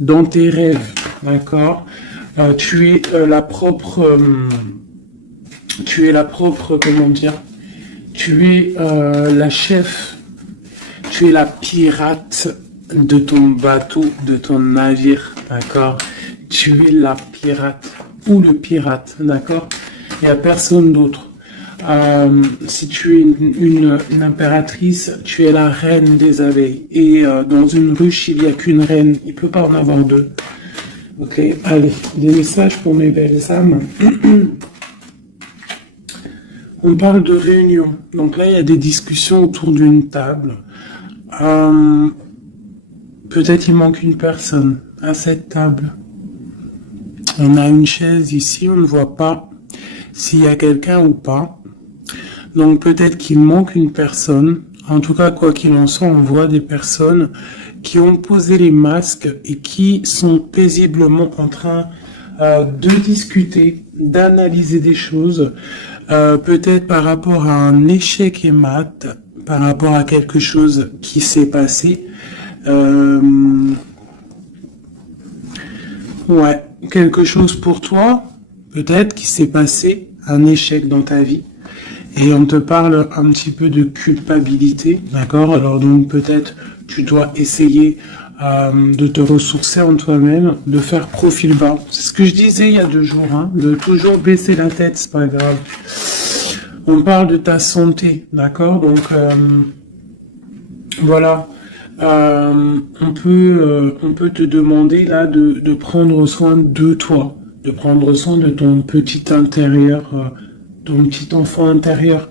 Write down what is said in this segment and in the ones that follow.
dans tes rêves, d'accord? Tu es comment dire? Tu es la chef, tu es la pirate de ton bateau, de ton navire, d'accord? Tu es la pirate ou le pirate, d'accord? Il n'y a personne d'autre. Si tu es une impératrice, tu es la reine des abeilles. Et dans une ruche, il n'y a qu'une reine. Il ne peut pas en avoir deux. Ok, allez, des messages pour mes belles âmes. On parle de réunion. Donc là, il y a des discussions autour d'une table. Peut-être il manque une personne à cette table. On a une chaise ici, on ne voit pas s'il y a quelqu'un ou pas. Donc peut-être qu'il manque une personne. En tout cas, quoi qu'il en soit, on voit des personnes qui ont posé les masques et qui sont paisiblement en train de discuter, d'analyser des choses, peut-être par rapport à un échec et mat, par rapport à quelque chose qui s'est passé. Ouais, quelque chose pour toi, peut-être qui s'est passé, un échec dans ta vie. Et on te parle un petit peu de culpabilité, d'accord? Alors donc peut-être tu dois essayer de te ressourcer en toi-même, de faire profil bas. C'est ce que je disais il y a 2 jours, hein, de toujours baisser la tête, c'est pas grave. On parle de ta santé, d'accord? Donc voilà. On peut te demander là de prendre soin de toi, de prendre soin de ton petit intérieur, ton petit enfant intérieur,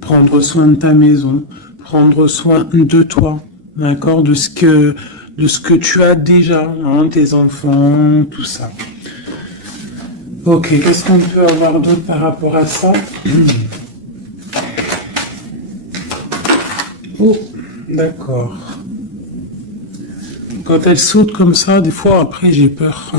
prendre soin de ta maison, prendre soin de toi, d'accord, de ce que tu as déjà, hein, tes enfants, tout ça. Ok, qu'est-ce qu'on peut avoir d'autre par rapport à ça? Oh, d'accord. Quand elle saute comme ça, des fois après j'ai peur.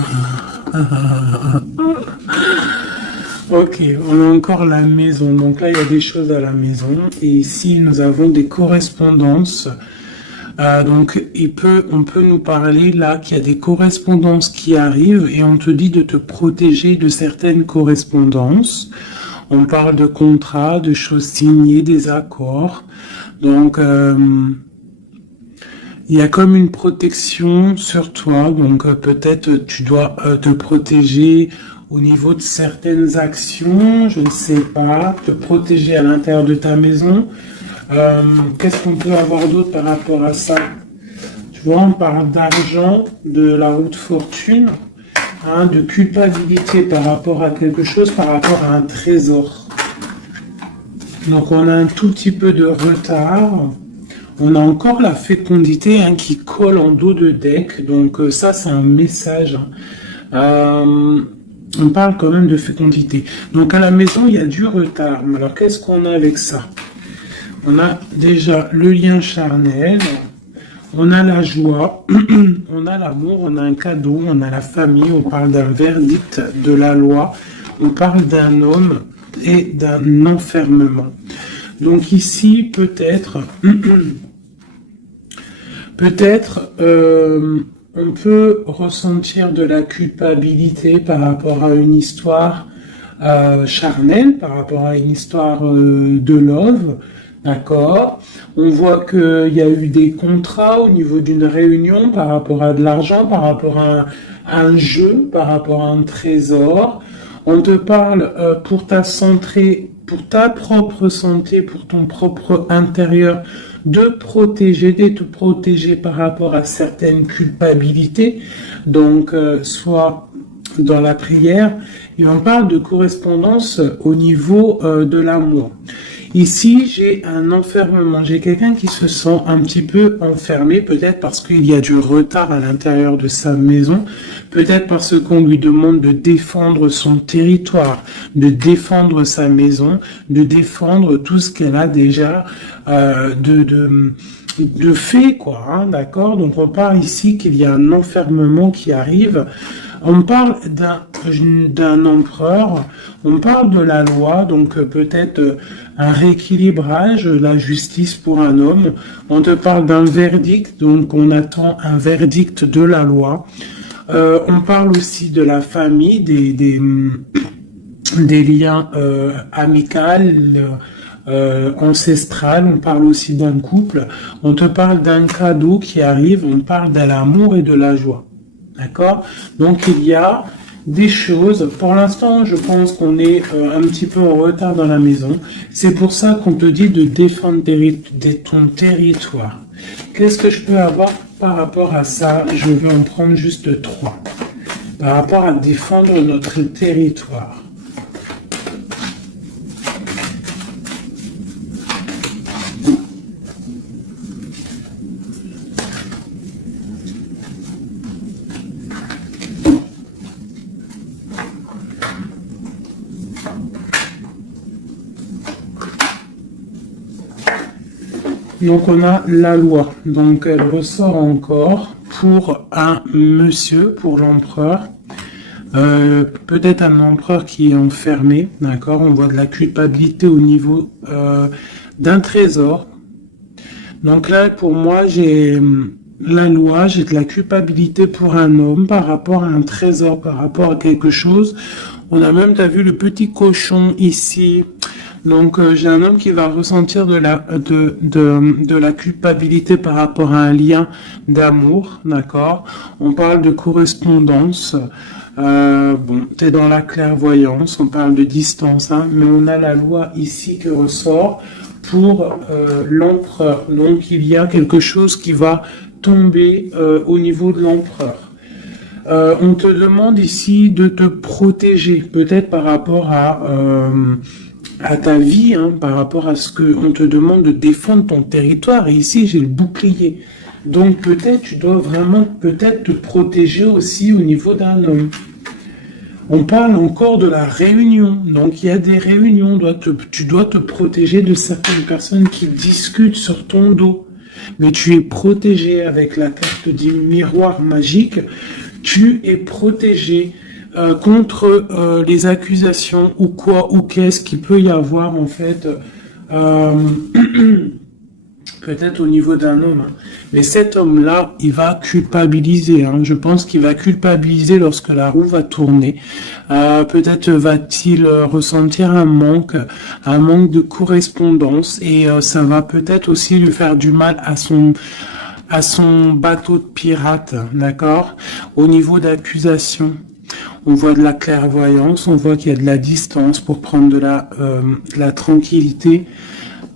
Ok, on a encore la maison. Donc là, il y a des choses à la maison. Et ici, nous avons des correspondances. Donc, on peut nous parler là qu'il y a des correspondances qui arrivent et on te dit de te protéger de certaines correspondances. On parle de contrats, de choses signées, des accords. Donc, il y a comme une protection sur toi. Donc, peut-être tu dois te protéger au niveau de certaines actions, je ne sais pas, te protéger à l'intérieur de ta maison. Qu'est-ce qu'on peut avoir d'autre par rapport à ça? Tu vois, on parle d'argent, de la roue de fortune, hein, de culpabilité par rapport à quelque chose, par rapport à un trésor. Donc on a un tout petit peu de retard. On a encore la fécondité, hein, qui colle en dos de deck. Donc ça, c'est un message. On parle quand même de fécondité. Donc à la maison, il y a du retard. Alors qu'est-ce qu'on a avec ça? On a déjà le lien charnel, on a la joie, on a l'amour, on a un cadeau, on a la famille, on parle d'un verdict de la loi, on parle d'un homme et d'un enfermement. Donc ici, peut-être, on peut ressentir de la culpabilité par rapport à une histoire charnelle, par rapport à une histoire de love, d'accord. On voit qu'il y a eu des contrats au niveau d'une réunion par rapport à de l'argent, par rapport à un jeu, par rapport à un trésor. On te parle pour ta santé, pour ta propre santé, pour ton propre intérieur, de te protéger par rapport à certaines culpabilités. Donc, soit dans la prière, et on parle de correspondance au niveau de l'amour. Ici, j'ai un enfermement. J'ai quelqu'un qui se sent un petit peu enfermé, peut-être parce qu'il y a du retard à l'intérieur de sa maison, peut-être parce qu'on lui demande de défendre son territoire, de défendre sa maison, de défendre tout ce qu'elle a déjà de fait, quoi, hein, d'accord? Donc on parle ici qu'il y a un enfermement qui arrive. On parle d'un empereur, on parle de la loi, donc peut-être un rééquilibrage, la justice pour un homme. On te parle d'un verdict, donc on attend un verdict de la loi. On parle aussi de la famille, des liens amicaux, ancestral, on parle aussi d'un couple, on te parle d'un cadeau qui arrive, on parle de l'amour et de la joie. D'accord? Donc il y a des choses, pour l'instant je pense qu'on est un petit peu en retard dans la maison, c'est pour ça qu'on te dit de défendre ton territoire. Qu'est-ce que je peux avoir par rapport à ça? Je vais en prendre juste 3. Par rapport à défendre notre territoire. Donc on a la loi, donc elle ressort encore pour un monsieur, pour l'empereur, peut-être un empereur qui est enfermé, d'accord, on voit de la culpabilité au niveau d'un trésor. Donc là pour moi j'ai la loi, j'ai de la culpabilité pour un homme par rapport à un trésor, par rapport à quelque chose. On a même, t'as vu le petit cochon ici. Donc j'ai un homme qui va ressentir de la culpabilité par rapport à un lien d'amour, d'accord. On parle de correspondance. Bon, t'es dans la clairvoyance, on parle de distance, hein, mais on a la loi ici qui ressort pour l'empereur. Donc il y a quelque chose qui va tomber au niveau de l'empereur. On te demande ici de te protéger, peut-être par rapport à ta vie, hein, par rapport à ce qu'on te demande de défendre ton territoire. Et ici, j'ai le bouclier. Donc peut-être tu dois vraiment peut-être te protéger aussi au niveau d'un homme. On parle encore de la réunion. Donc il y a des réunions. Tu dois te protéger de certaines personnes qui discutent sur ton dos. Mais tu es protégé avec la carte du miroir magique. Tu es protégé contre les accusations ou quoi ou qu'est-ce qu'il peut y avoir en fait peut-être au niveau d'un homme. Hein. Mais cet homme-là, il va culpabiliser. Hein. Je pense qu'il va culpabiliser lorsque la roue va tourner. Peut-être va-t-il ressentir un manque de correspondance et ça va peut-être aussi lui faire du mal à son bateau de pirate, d'accord? Au niveau d'accusation, on voit de la clairvoyance, on voit qu'il y a de la distance pour prendre de la tranquillité.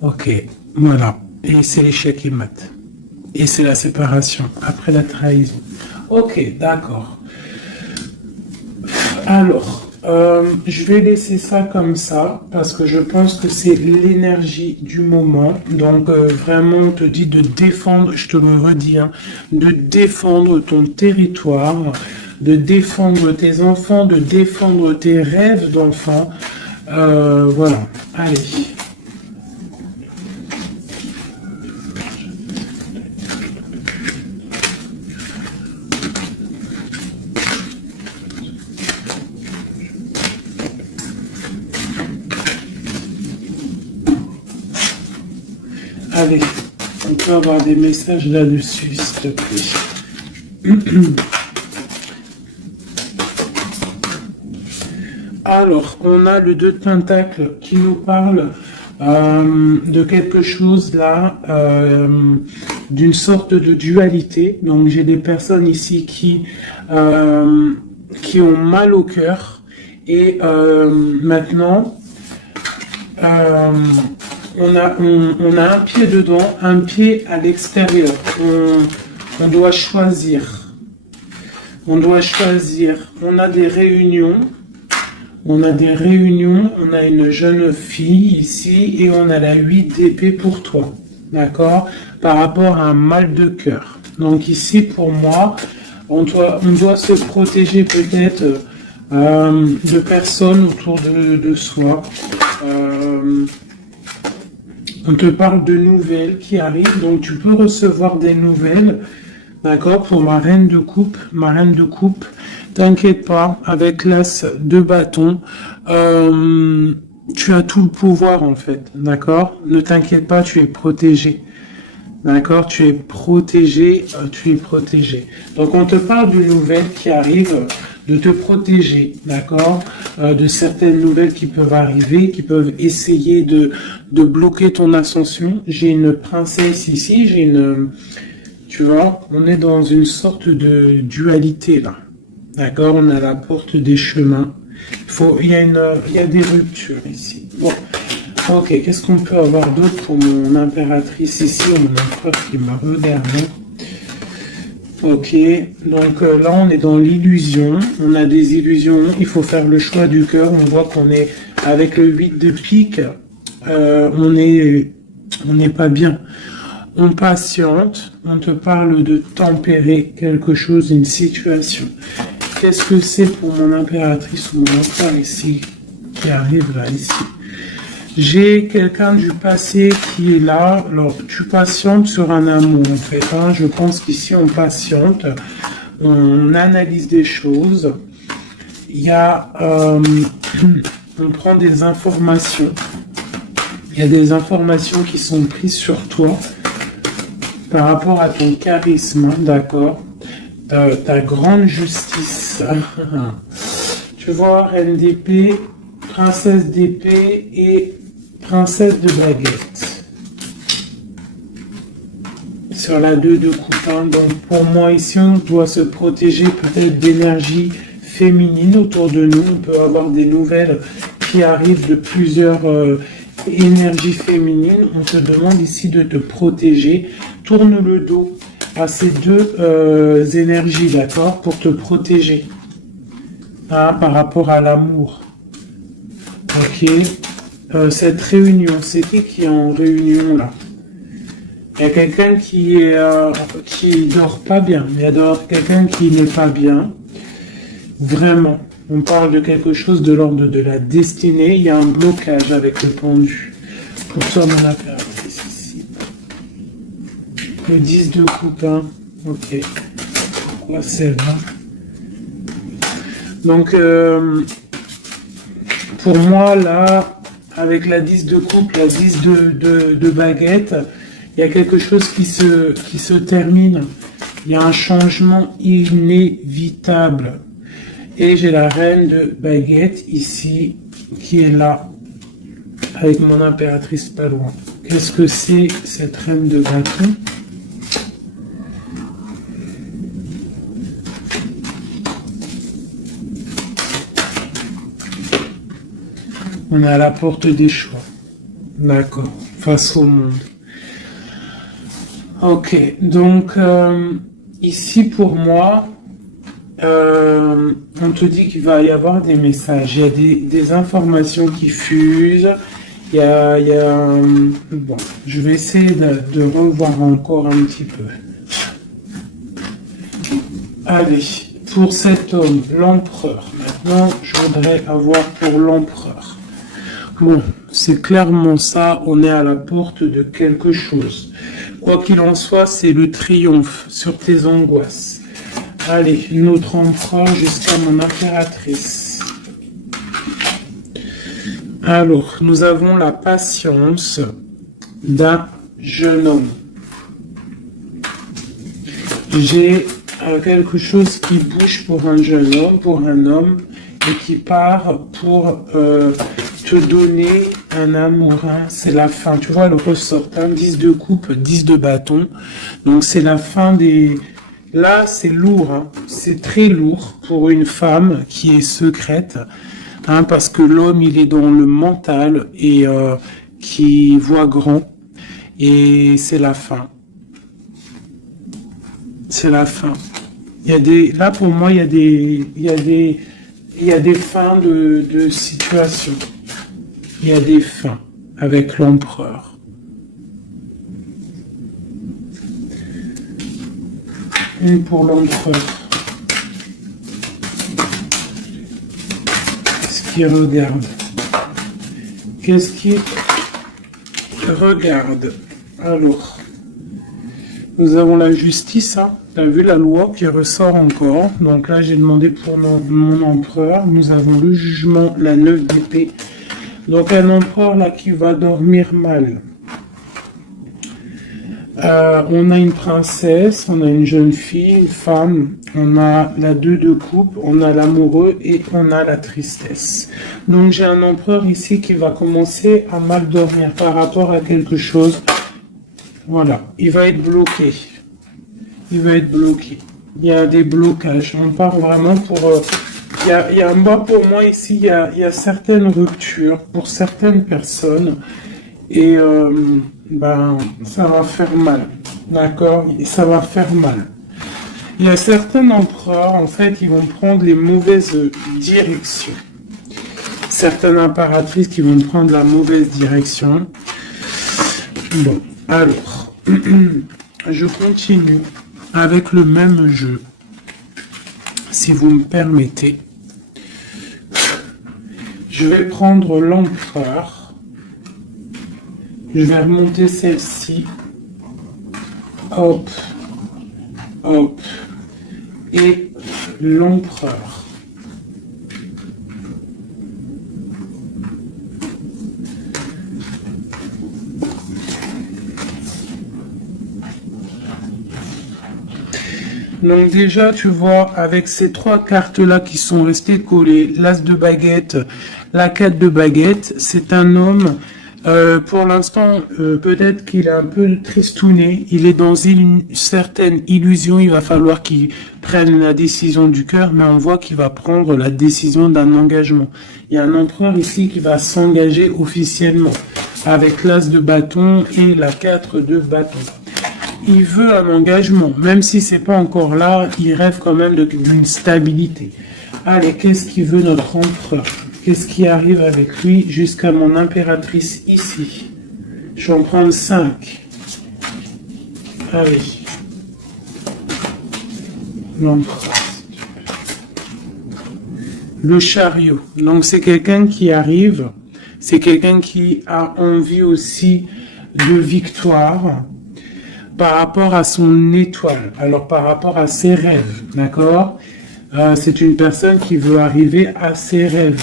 Ok, voilà. Et c'est l'échec qui mate. Et c'est la séparation, après la trahison. Ok, d'accord. Alors, je vais laisser ça comme ça, parce que je pense que c'est l'énergie du moment. Donc, vraiment, on te dit de défendre, je te le redis, hein, de défendre ton territoire, de défendre tes enfants, de défendre tes rêves d'enfants. Voilà, allez. Allez, on peut avoir des messages là-dessus, s'il te plaît. Alors, on a le 2 de Pentacle qui nous parle de quelque chose là, d'une sorte de dualité. Donc, j'ai des personnes ici qui ont mal au cœur. Et maintenant, on a un pied dedans, un pied à l'extérieur. On doit choisir. On doit choisir. On a des réunions. On a une jeune fille ici et on a la 8 d'épée pour toi. D'accord? Par rapport à un mal de cœur. Donc ici, pour moi, on doit se protéger peut-être de personnes autour de soi. On te parle de nouvelles qui arrivent, donc tu peux recevoir des nouvelles, d'accord, pour ma reine de coupe, t'inquiète pas, avec l'as de bâton, tu as tout le pouvoir en fait, d'accord, ne t'inquiète pas, tu es protégé, D'accord, tu es protégé, tu es protégé. Donc on te parle d'une nouvelle qui arrive, de te protéger, d'accord, de certaines nouvelles qui peuvent arriver, qui peuvent essayer de bloquer ton ascension. J'ai une princesse ici, j'ai une, tu vois, on est dans une sorte de dualité là, d'accord. On a la porte des chemins. Il y a des ruptures ici. Bon. Ok, qu'est-ce qu'on peut avoir d'autre pour mon impératrice ici, ou mon empereur qui me regarde? Ok, donc là on est dans l'illusion, on a des illusions, il faut faire le choix du cœur, on voit qu'on est avec le 8 de pique, on n'est pas bien. On patiente, on te parle de tempérer quelque chose, une situation. Qu'est-ce que c'est pour mon impératrice ou mon empereur ici, qui arrive là, ici? J'ai quelqu'un du passé qui est là. Alors, tu patientes sur un amour, en fait. Hein. Je pense qu'ici, on patiente. On analyse des choses. Il y a... on prend des informations. Il y a des informations qui sont prises sur toi par rapport à ton charisme, d'accord, ta grande justice. Tu vois, reine d'épée, princesse d'épée et princesse de baguette. Sur la 2 de coupe. Donc pour moi ici, on doit se protéger peut-être d'énergie féminine autour de nous. On peut avoir des nouvelles qui arrivent de plusieurs énergies féminines. On te demande ici de te protéger. Tourne le dos à ces deux énergies, d'accord, pour te protéger par rapport à l'amour. Ok. Cette réunion, c'est qui est en réunion là? Il y a quelqu'un qui dort pas bien. Il y a quelqu'un qui n'est pas bien. Vraiment. On parle de quelque chose de l'ordre de la destinée. Il y a un blocage avec le pendu. Pour toi, mon affaire, c'est ici. Le 10 de coupe, hein. Ok. Pourquoi c'est là? Donc, pour moi, là, avec la 10 de coupe, la 10 de baguette, il y a quelque chose qui se termine. Il y a un changement inévitable. Et j'ai la reine de baguette ici, qui est là, avec mon impératrice pas loin. Qu'est-ce que c'est cette reine de bâton? On a la porte des choix. D'accord. Face au monde. Ok. Donc, ici, pour moi, on te dit qu'il va y avoir des messages. Il y a des informations qui fusent. Bon, je vais essayer de revoir encore un petit peu. Allez, pour cet homme, l'empereur. Maintenant, je voudrais avoir pour l'empereur. Bon, c'est clairement ça, on est à la porte de quelque chose. Quoi qu'il en soit, c'est le triomphe sur tes angoisses. Allez, notre empereur jusqu'à mon impératrice. Alors, nous avons la patience d'un jeune homme. J'ai quelque chose qui bouge pour un jeune homme, pour un homme, et qui part pour te donner un amour. Hein. C'est la fin. Tu vois, le ressort. 10 de coupe, 10 de bâton. Donc, c'est la fin des... Là, c'est lourd. Hein. C'est très lourd pour une femme qui est secrète. Hein, parce que l'homme, il est dans le mental et qui voit grand. Et c'est la fin. C'est la fin. Là, pour moi, il y a des fins de situation. Il y a des fins avec l'empereur. Une pour l'empereur. Qu'est-ce qu'il regarde? Qu'est-ce qu'il regarde? Alors, nous avons la justice, hein. Tu as vu la loi qui ressort encore. Donc là, j'ai demandé pour mon empereur. Nous avons le jugement, la 9 d'épée. Donc un empereur là qui va dormir mal. On a une princesse, on a une jeune fille, une femme, on a la 2 de coupe, on a l'amoureux et on a la tristesse. Donc j'ai un empereur ici qui va commencer à mal dormir par rapport à quelque chose. Voilà, il va être bloqué. Il va être bloqué. Il y a des blocages. On part vraiment pour... moi, pour moi ici, il y a certaines ruptures pour certaines personnes. Et ça va faire mal. D'accord? Et ça va faire mal. Il y a certains empereurs, en fait, ils vont prendre les mauvaises directions. Certaines impératrices qui vont prendre la mauvaise direction. Bon, alors, je continue avec le même jeu, si vous me permettez. Je vais prendre l'empereur. Je vais remonter celle-ci. Hop, hop. Et l'empereur. Donc déjà, tu vois, avec ces 3 cartes-là qui sont restées collées, l'As de baguette, la 4 de baguette, c'est un homme, pour l'instant, peut-être qu'il est un peu tristouné, il est dans une certaine illusion, il va falloir qu'il prenne la décision du cœur, mais on voit qu'il va prendre la décision d'un engagement. Il y a un empereur ici qui va s'engager officiellement, avec l'As de bâton et la 4 de bâton. Il veut un engagement, même si c'est pas encore là, il rêve quand même d'une stabilité. Allez, qu'est-ce qu'il veut notre empereur? Qu'est-ce qui arrive avec lui jusqu'à mon impératrice ici? Je vais en prendre 5. Allez. L'empereur. Le chariot. Donc c'est quelqu'un qui arrive, c'est quelqu'un qui a envie aussi de victoire, par rapport à son étoile, alors par rapport à ses rêves, d'accord? C'est une personne qui veut arriver à ses rêves.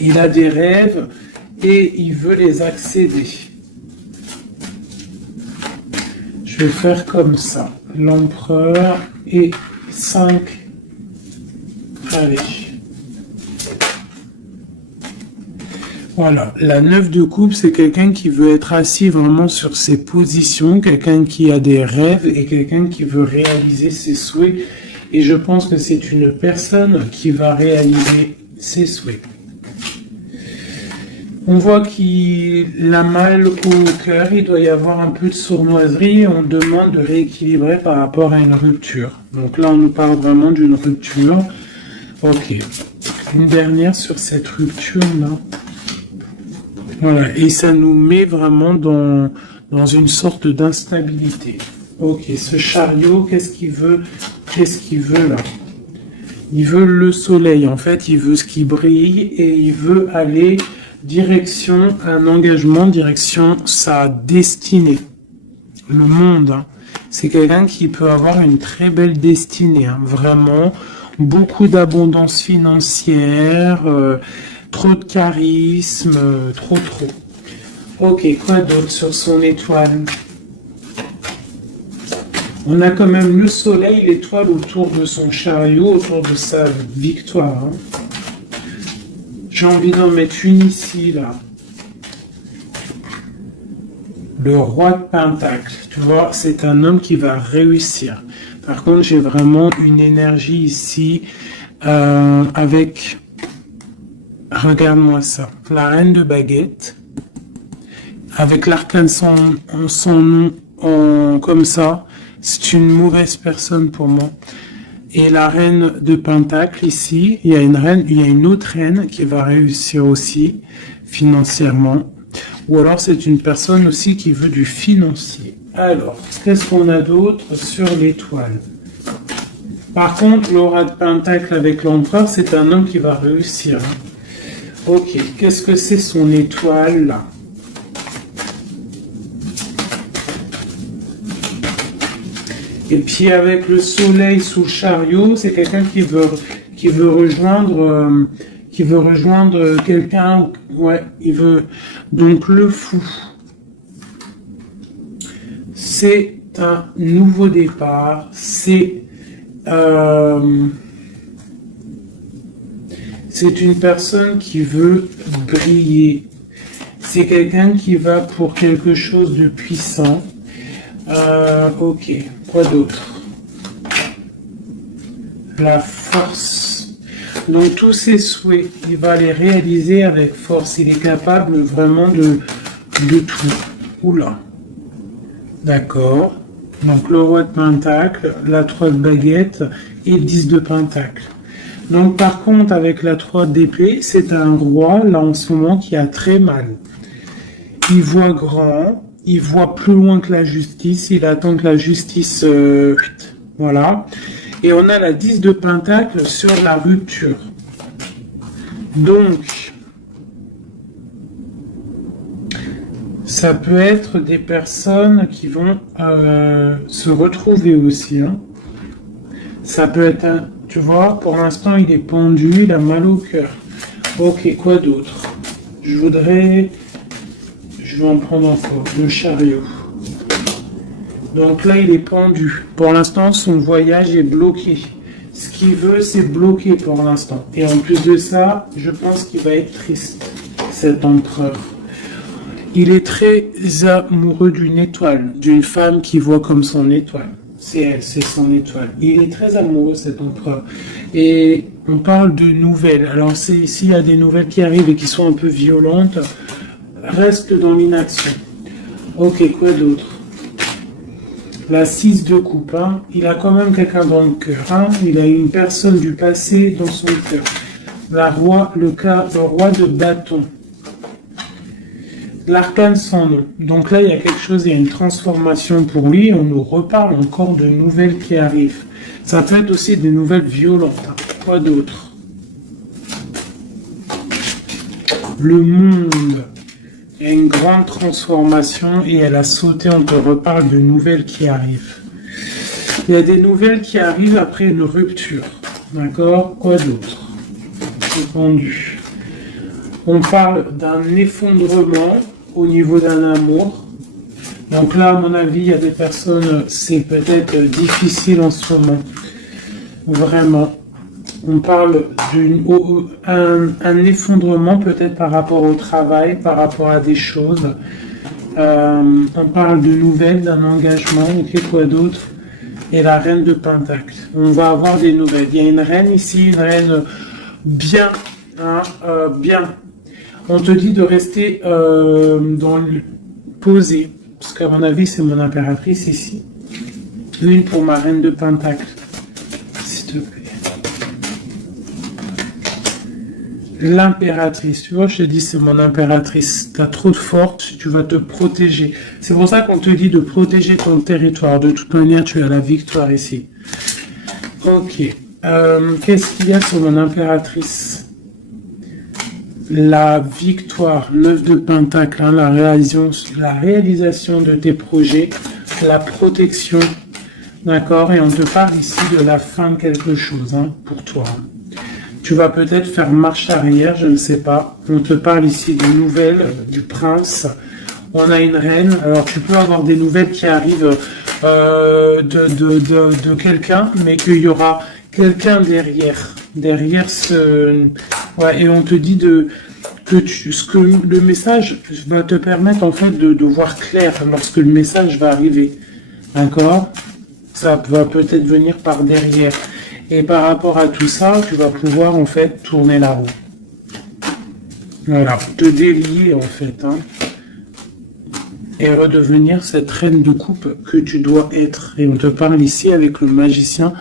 Il a des rêves et il veut les accéder. Je vais faire comme ça. L'empereur et 5. Allez. Voilà, la 9 de coupe, c'est quelqu'un qui veut être assis vraiment sur ses positions, quelqu'un qui a des rêves et quelqu'un qui veut réaliser ses souhaits. Et je pense que c'est une personne qui va réaliser ses souhaits. On voit qu'il a mal au cœur, il doit y avoir un peu de sournoiserie et on demande de rééquilibrer par rapport à une rupture. Donc là, on nous parle vraiment d'une rupture. Ok, une dernière sur cette rupture-là. Voilà, et ça nous met vraiment dans une sorte d'instabilité. Ok, ce chariot, qu'est-ce qu'il veut? Qu'est-ce qu'il veut là? Il veut le soleil, en fait, il veut ce qui brille et il veut aller direction un engagement, direction sa destinée. Le monde, hein. C'est quelqu'un qui peut avoir une très belle destinée, hein. Vraiment, beaucoup d'abondance financière, trop de charisme, trop. Ok, quoi d'autre sur son étoile? On a quand même le soleil, l'étoile autour de son chariot, autour de sa victoire. Hein. J'ai envie d'en mettre une ici, là. Le roi de Pentacle. Tu vois, c'est un homme qui va réussir. Par contre, j'ai vraiment une énergie ici avec... Regarde-moi ça. La reine de baguette. Avec l'arcane son nom comme ça. C'est une mauvaise personne pour moi. Et la reine de Pentacle ici. Il y a une autre reine qui va réussir aussi financièrement. Ou alors c'est une personne aussi qui veut du financier. Alors, qu'est-ce qu'on a d'autre sur l'étoile? Par contre, l'aura de Pentacle avec l'empereur, c'est un homme qui va réussir. Ok, qu'est-ce que c'est son étoile là? Et puis avec le soleil sous le chariot, c'est quelqu'un qui veut rejoindre quelqu'un. Ouais, il veut donc le fou. c'est un nouveau départ, c'est une personne qui veut briller. C'est quelqu'un qui va pour quelque chose de puissant. Ok, quoi d'autre? La force. Donc tous ses souhaits, il va les réaliser avec force. Il est capable vraiment de tout. Oula. D'accord. Donc le roi de pentacle, la 3 de baguette et 10 de pentacle. Donc par contre avec la 3 d'épée, c'est un roi là en ce moment qui a très mal. Il voit grand, il voit plus loin que la justice, il attend que la justice... voilà. Et on a la 10 de pentacle sur la rupture. Donc, ça peut être des personnes qui vont se retrouver aussi. Hein. Ça peut être un... Tu vois, pour l'instant, il est pendu, il a mal au cœur. Ok, quoi d'autre? Je vais en prendre encore. Le chariot. Donc là, il est pendu. Pour l'instant, son voyage est bloqué. Ce qu'il veut, c'est bloquer pour l'instant. Et en plus de ça, je pense qu'il va être triste, cet empereur. Il est très amoureux d'une étoile, d'une femme qui voit comme son étoile. C'est elle, c'est son étoile. Il est très amoureux, cet empereur. Et on parle de nouvelles. Alors, s'il y a des nouvelles qui arrivent et qui sont un peu violentes, reste dans l'inaction. Ok, quoi d'autre? La 6 de coupe, hein. Il a quand même quelqu'un dans le cœur. Hein. Il a une personne du passé dans son cœur. Le roi de bâton. L'arcane sans nom. Donc là, il y a quelque chose, il y a une transformation pour lui. On nous reparle encore de nouvelles qui arrivent. Ça peut être aussi des nouvelles violentes. Hein. Quoi d'autre? Le monde. Il y a une grande transformation et elle a sauté, on te reparle de nouvelles qui arrivent. Il y a des nouvelles qui arrivent après une rupture. D'accord? Quoi d'autre? Répondu. On parle d'un effondrement au niveau d'un amour. Donc là, à mon avis, il y a des personnes, c'est peut-être difficile en ce moment. Vraiment. On parle d'un effondrement peut-être par rapport au travail, par rapport à des choses. On parle de nouvelles, d'un engagement, ok, quoi d'autre? Et la reine de pentacle. On va avoir des nouvelles. Il y a une reine ici, une reine bien, hein, bien. On te dit de rester posé, parce qu'à mon avis, c'est mon impératrice ici. Une pour ma reine de pentacle, s'il te plaît. L'impératrice, tu vois, je te dis, c'est mon impératrice. Tu as trop de force, tu vas te protéger. C'est pour ça qu'on te dit de protéger ton territoire. De toute manière, tu as la victoire ici. Ok. Qu'est-ce qu'il y a sur mon impératrice? La victoire, 9 de pentacle, hein, la réalisation de tes projets, la protection. D'accord? Et on te parle ici de la fin de quelque chose, hein, pour toi. Tu vas peut-être faire marche arrière, je ne sais pas. On te parle ici des nouvelles du prince. On a une reine. Alors tu peux avoir des nouvelles qui arrivent de quelqu'un, mais qu'il y aura quelqu'un derrière. Derrière ce... Ouais, et on te dit que le message va te permettre en fait de voir clair lorsque le message va arriver. D'accord? Ça va peut-être venir par derrière. Et par rapport à tout ça, tu vas pouvoir en fait tourner la roue. Voilà, te délier en fait. Hein, et redevenir cette reine de coupe que tu dois être. Et on te parle ici avec le magicien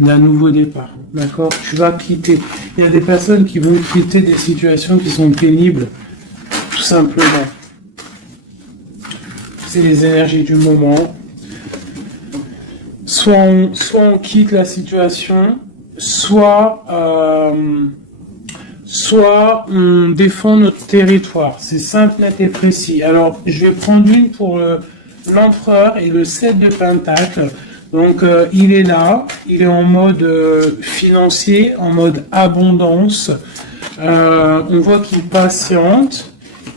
d'un nouveau départ. D'accord? Tu vas quitter. Il y a des personnes qui vont quitter des situations qui sont pénibles. Tout simplement. C'est les énergies du moment. Soit on quitte la situation, soit on défend notre territoire. C'est simple, net et précis. Alors, je vais prendre une pour l'empereur et le 7 de pentacle. Donc, il est là, il est en mode financier, en mode abondance. On voit qu'il patiente,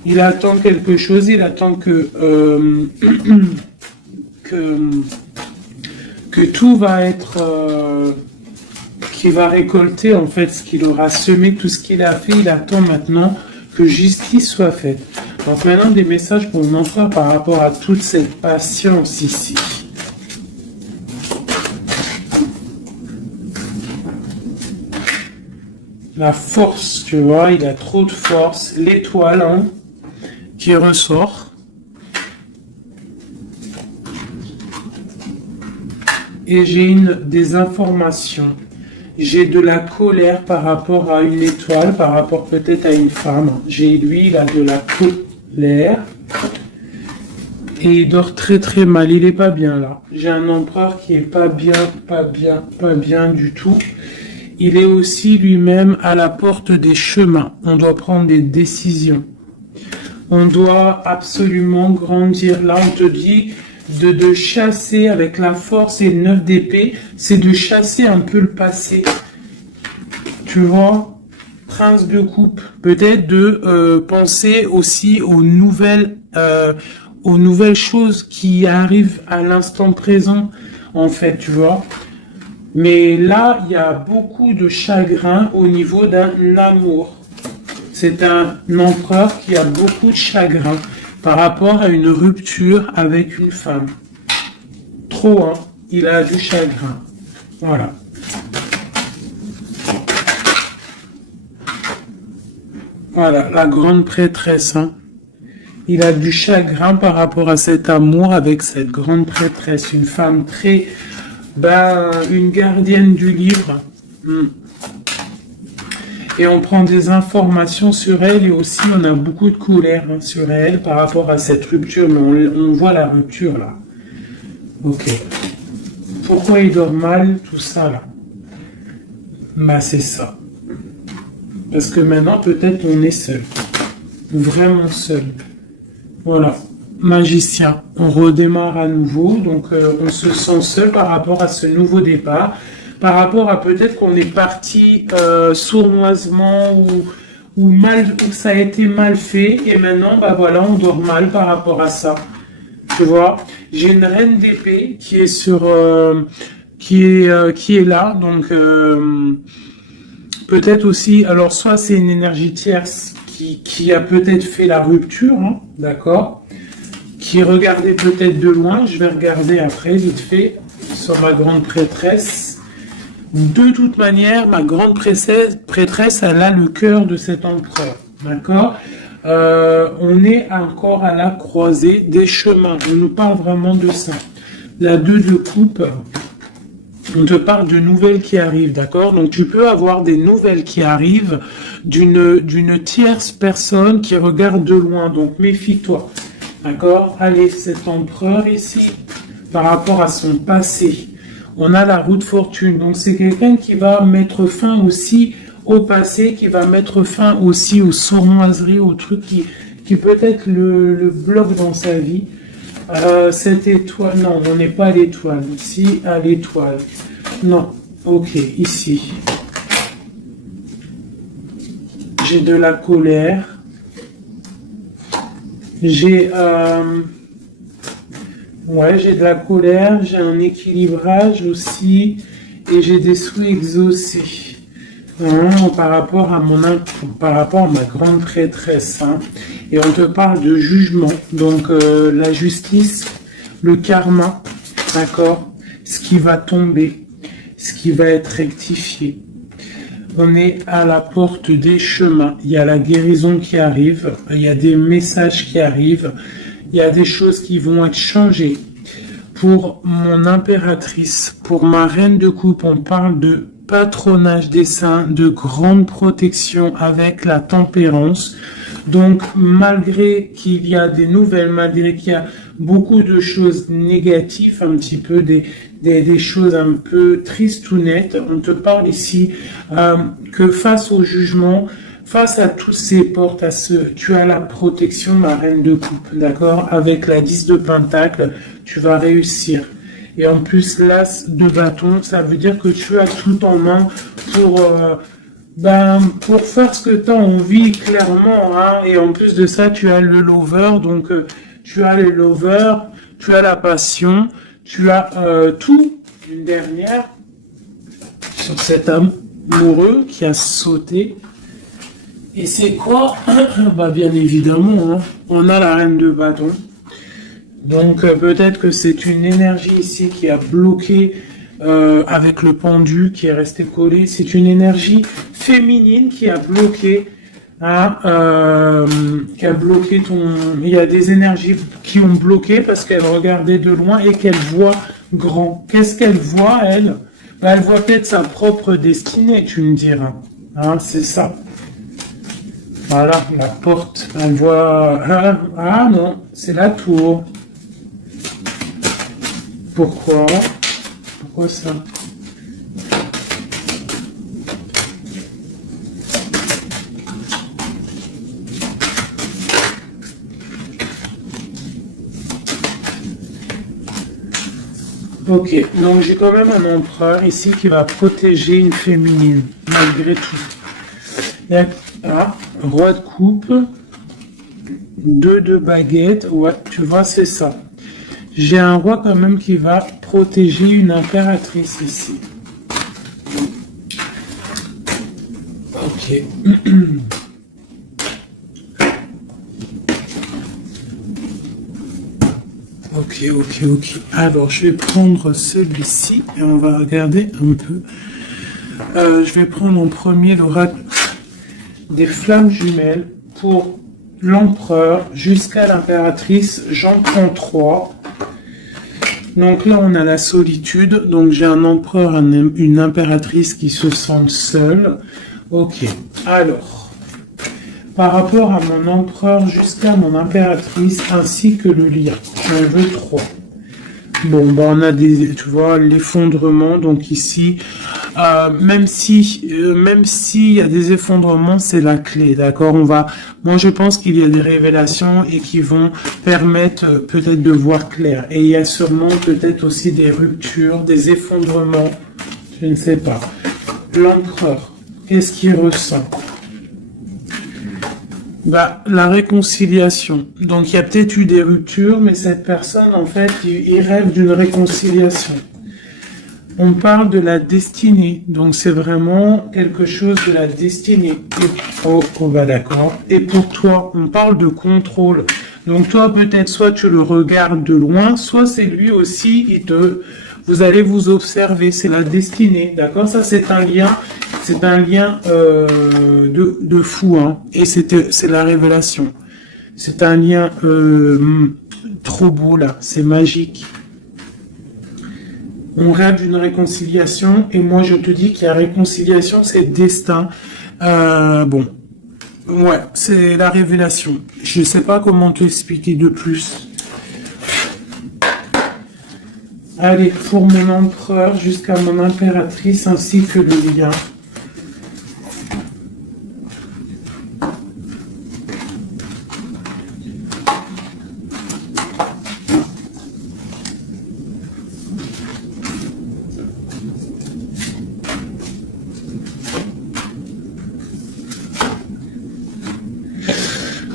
il attend quelque chose, il attend que... que tout va être, qu'il va récolter en fait ce qu'il aura semé, tout ce qu'il a fait. Il attend maintenant que justice soit faite. Donc maintenant des messages pour mon empereur par rapport à toute cette patience ici. La force, tu vois, il a trop de force. L'étoile hein, qui ressort. Et j'ai des informations. J'ai de la colère par rapport à une étoile, par rapport peut-être à une femme. J'ai lui, il a de la colère. Et il dort très très mal. Il est pas bien là. J'ai un empereur qui est pas bien du tout. Il est aussi lui-même à la porte des chemins. On doit prendre des décisions. On doit absolument grandir. Là, on te dit de chasser avec la force et le 9 d'épée. C'est de chasser un peu le passé. Tu vois, prince de coupe. Peut-être de penser aussi aux nouvelles choses qui arrivent à l'instant présent, en fait, tu vois. Mais là, il y a beaucoup de chagrin au niveau d'un amour. C'est un empereur qui a beaucoup de chagrin par rapport à une rupture avec une femme. Trop, hein. Il a du chagrin. Voilà. Voilà, la grande prêtresse, hein. Il a du chagrin par rapport à cet amour avec cette grande prêtresse. Une femme très... une gardienne du livre. Et on prend des informations sur elle et aussi on a beaucoup de colère hein, sur elle par rapport à cette rupture. Mais on voit la rupture là. Ok. Pourquoi il dort mal, tout ça là? Bah c'est ça. Parce que maintenant peut-être on est seul. Vraiment seul. Voilà. Magicien, on redémarre à nouveau, donc on se sent seul par rapport à ce nouveau départ, par rapport à peut-être qu'on est parti sournoisement ou mal, ou ça a été mal fait, et maintenant, bah voilà, on dort mal par rapport à ça. Tu vois, j'ai une reine d'épée qui est sur, qui est là, donc peut-être aussi, alors soit c'est une énergie tierce qui a peut-être fait la rupture, hein, d'accord, qui regardait peut-être de loin, je vais regarder après, vite fait, sur ma grande prêtresse. De toute manière, ma grande prêtresse, elle a le cœur de cet empereur, d'accord. On est encore à la croisée des chemins, on nous parle vraiment de ça. La 2 de coupe, on te parle de nouvelles qui arrivent, d'accord. Donc tu peux avoir des nouvelles qui arrivent d'une tierce personne qui regarde de loin, donc méfie-toi. D'accord? Allez, cet empereur ici, par rapport à son passé, on a la roue de fortune. Donc, c'est quelqu'un qui va mettre fin aussi au passé, qui va mettre fin aussi aux sournoiseries, aux trucs qui peut-être le bloquent dans sa vie. Cette étoile, non, on n'est pas à l'étoile. Ici, à l'étoile. Non, ok, ici. J'ai de la colère. J'ai j'ai de la colère, j'ai un équilibrage aussi, et j'ai des souhaits exaucés. Par rapport à ma grande prêtresse. Hein. Et on te parle de jugement, donc la justice, le karma, d'accord, ce qui va tomber, ce qui va être rectifié. On est à la porte des chemins. Il y a la guérison qui arrive. Il y a des messages qui arrivent. Il y a des choses qui vont être changées. Pour mon impératrice, pour ma reine de coupe, on parle de patronage des saints, de grande protection avec la tempérance. Donc, malgré qu'il y a des nouvelles, malgré qu'il y a beaucoup de choses négatives, un petit peu des choses un peu tristounettes, on te parle ici que face au jugement, face à toutes ces portes, tu as la protection, ma reine de coupe, d'accord? Avec la 10 de pentacle, tu vas réussir. Et en plus, l'as de bâton, ça veut dire que tu as tout en main pour faire ce que tu as envie, clairement. Hein. Et en plus de ça, tu as le lover, donc tu as le lover, tu as la passion, tu as tout. Une dernière sur cet amoureux qui a sauté. Et c'est quoi? Bah bien évidemment, hein, on a la reine de bâton. Donc peut-être que c'est une énergie ici qui a bloqué avec le pendu qui est resté collé. C'est une énergie féminine qui a bloqué. Hein, qui a bloqué ton. Il y a des énergies qui ont bloqué parce qu'elle regardait de loin et qu'elle voit grand. Qu'est-ce qu'elle voit, elle? Bah, elle voit peut-être sa propre destinée, tu me diras. Hein, c'est ça. Voilà, la porte. Elle voit. Ah non, c'est la tour. Pourquoi? Pourquoi ça? Ok, donc j'ai quand même un empereur ici qui va protéger une féminine, malgré tout. Il y a, roi de coupe, 2 de baguette, ouais, tu vois, c'est ça. J'ai un roi quand même qui va protéger une impératrice ici. Ok. Ok. Alors, je vais prendre celui-ci et on va regarder un peu. Je vais prendre en premier l'oracle des flammes jumelles pour l'empereur jusqu'à l'impératrice. J'en prends 3. Donc là, on a la solitude. Donc j'ai un empereur, une impératrice qui se sentent seuls. Ok. Alors, par rapport à mon empereur jusqu'à mon impératrice ainsi que le lien, j'en veux 3. Bon, bah on a des, tu vois, l'effondrement. Donc ici, même si il y a des effondrements, c'est la clé, d'accord. Moi je pense qu'il y a des révélations et qui vont permettre peut-être de voir clair. Et il y a sûrement peut-être aussi des ruptures, des effondrements, je ne sais pas. L'empereur, qu'est-ce qu'il ressent? Bah, la réconciliation. Donc, il y a peut-être eu des ruptures, mais cette personne, en fait, il rêve d'une réconciliation. On parle de la destinée. Donc, c'est vraiment quelque chose de la destinée. On va d'accord. Et pour toi, on parle de contrôle. Donc, toi, peut-être, soit tu le regardes de loin, soit c'est lui aussi, vous allez vous observer. C'est la destinée. D'accord? Ça, c'est un lien. C'est un lien de fou, hein. Et c'est la révélation. C'est un lien trop beau là, c'est magique. On rêve d'une réconciliation et moi je te dis qu'il y a réconciliation, c'est destin. Bon, ouais, c'est la révélation. Je sais pas comment te expliquer de plus. Allez, pour mon empereur jusqu'à mon impératrice ainsi que le lien.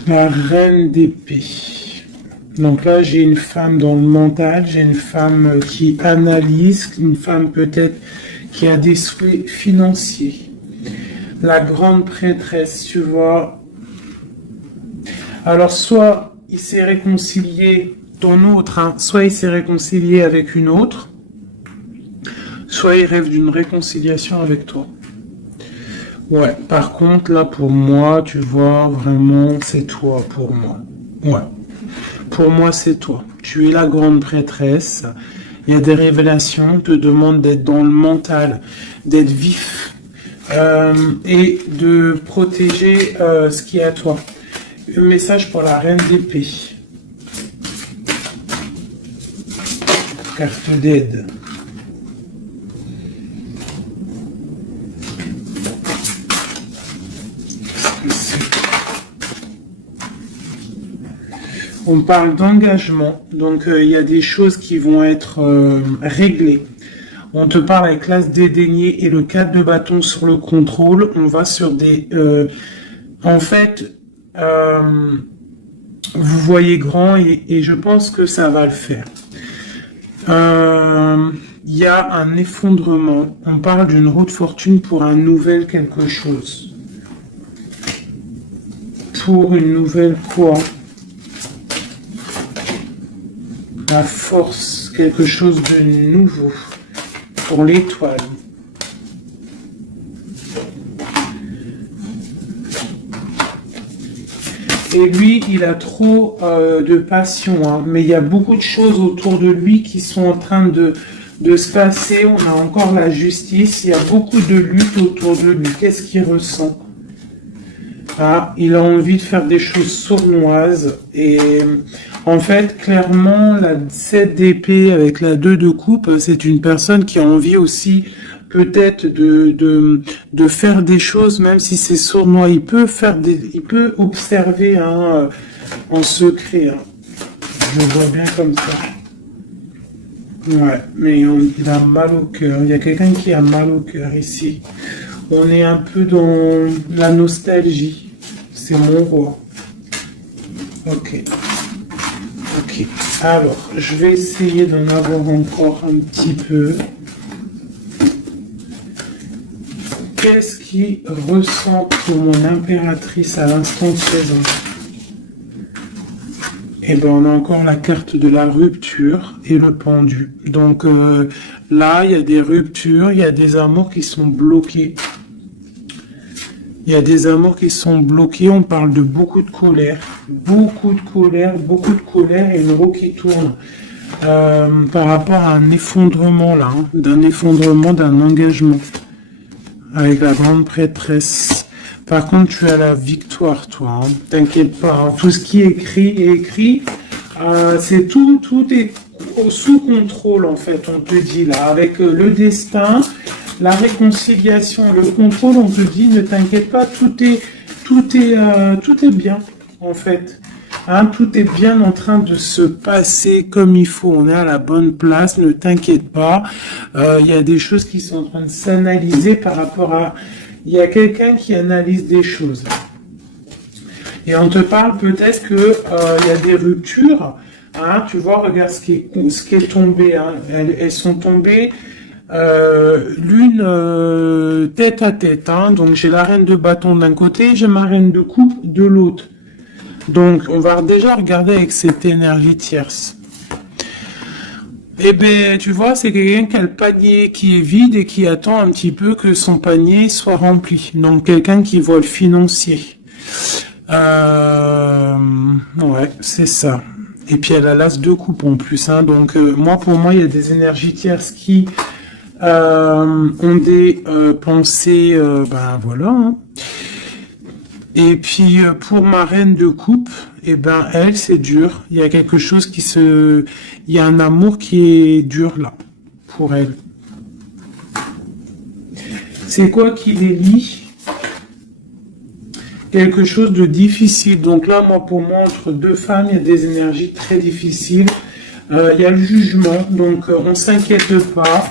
La reine d'épée. Donc là, j'ai une femme dans le mental, j'ai une femme qui analyse, une femme peut-être qui a des souhaits financiers. La grande prêtresse, tu vois. Alors, soit il s'est réconcilié, ton autre, hein, soit il s'est réconcilié avec une autre, soit il rêve d'une réconciliation avec toi. Ouais, par contre, là, pour moi, tu vois, vraiment, c'est toi, pour moi. Ouais. Pour moi, c'est toi. Tu es la grande prêtresse. Il y a des révélations, on te demande d'être dans le mental, d'être vif, et de protéger ce qui est à toi. Un message pour la reine d'épée. Carte d'aide. On parle d'engagement, donc il y a des choses qui vont être réglées. On te parle avec l'as dédaigné et le 4 de bâton sur le contrôle. On va sur des... en fait, vous voyez grand et je pense que ça va le faire. Il y a un effondrement. On parle d'une roue de fortune pour un nouvel quelque chose. Pour une nouvelle quoi? La force, quelque chose de nouveau. Pour l'étoile. Et lui, il a trop de passion, hein. Mais il y a beaucoup de choses autour de lui qui sont en train de se passer. On a encore la justice, il y a beaucoup de lutte autour de lui. Qu'est-ce qu'il ressent? Ah, il a envie de faire des choses sournoises. Et en fait, clairement, la 7 d'épée avec la 2 de coupe, c'est une personne qui a envie aussi peut-être de faire des choses, même si c'est sournois. Il peut observer hein, en secret. Hein. Je le vois bien comme ça. Ouais, mais il a mal au cœur. Il y a quelqu'un qui a mal au cœur ici. On est un peu dans la nostalgie. C'est mon roi. Ok. Ok. Alors, je vais essayer d'en avoir encore un petit peu. Qu'est-ce qu'il ressent pour mon impératrice à l'instant présent? Eh bien, on a encore la carte de la rupture et le pendu. Donc là, il y a des ruptures, il y a des amours qui sont bloqués. Il y a des amours qui sont bloqués. On parle de beaucoup de colère. Beaucoup de colère et une roue qui tourne. Par rapport à un effondrement là, hein, d'un effondrement, d'un engagement. Avec la grande prêtresse. Par contre, tu as la victoire, toi. Hein. T'inquiète pas. Hein. Tout ce qui est écrit, c'est tout est sous contrôle, en fait, on te dit là. Avec le destin, la réconciliation, le contrôle, on te dit, ne t'inquiète pas, tout est bien, en fait. Hein, tout est bien en train de se passer comme il faut. On est à la bonne place, ne t'inquiète pas. Il y a des choses qui sont en train de s'analyser par rapport à... Il y a quelqu'un qui analyse des choses. Et on te parle peut-être que il y a des ruptures. Hein, tu vois, regarde ce qui est tombé. Hein. Elles sont tombées l'une tête à tête. Hein. Donc j'ai la reine de bâton d'un côté, j'ai ma reine de coupe de l'autre. Donc, on va déjà regarder avec cette énergie tierce. Eh bien, tu vois, c'est quelqu'un qui a le panier qui est vide et qui attend un petit peu que son panier soit rempli. Donc, quelqu'un qui voit le financier. Ouais, c'est ça. Et puis, elle a l'as de coupe en plus. Hein. Donc, pour moi, il y a des énergies tierces qui ont des pensées... voilà, hein. Et puis pour ma reine de coupe, eh ben elle c'est dur. Il y a quelque chose il y a un amour qui est dur là pour elle. C'est quoi qui les lie? Quelque chose de difficile. Donc là, pour moi, entre deux femmes, il y a des énergies très difficiles. Il y a le jugement, donc on s'inquiète pas.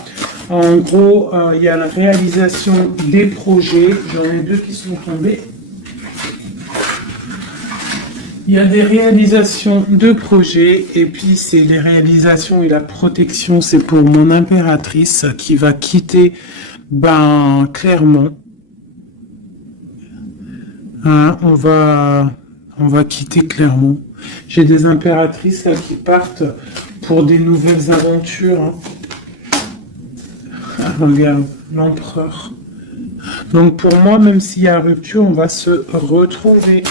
En gros, il y a la réalisation des projets. J'en ai deux qui sont tombés. Il y a des réalisations de projets et puis c'est les réalisations et la protection, c'est pour mon impératrice qui va quitter, clairement. Hein, on va quitter clairement. J'ai des impératrices là, qui partent pour des nouvelles aventures. Hein. Ah, regarde, l'empereur. Donc pour moi, même s'il y a rupture, on va se retrouver.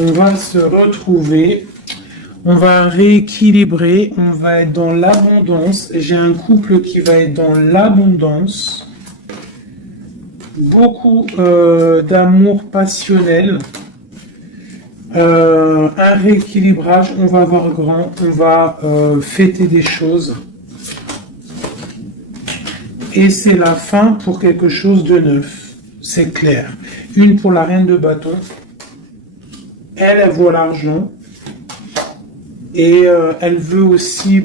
On va se retrouver, on va rééquilibrer, on va être dans l'abondance. J'ai un couple qui va être dans l'abondance. Beaucoup d'amour passionnel. Un rééquilibrage, on va voir grand, on va fêter des choses. Et c'est la fin pour quelque chose de neuf, c'est clair. Une pour la reine de bâton. Elle voit l'argent et elle veut aussi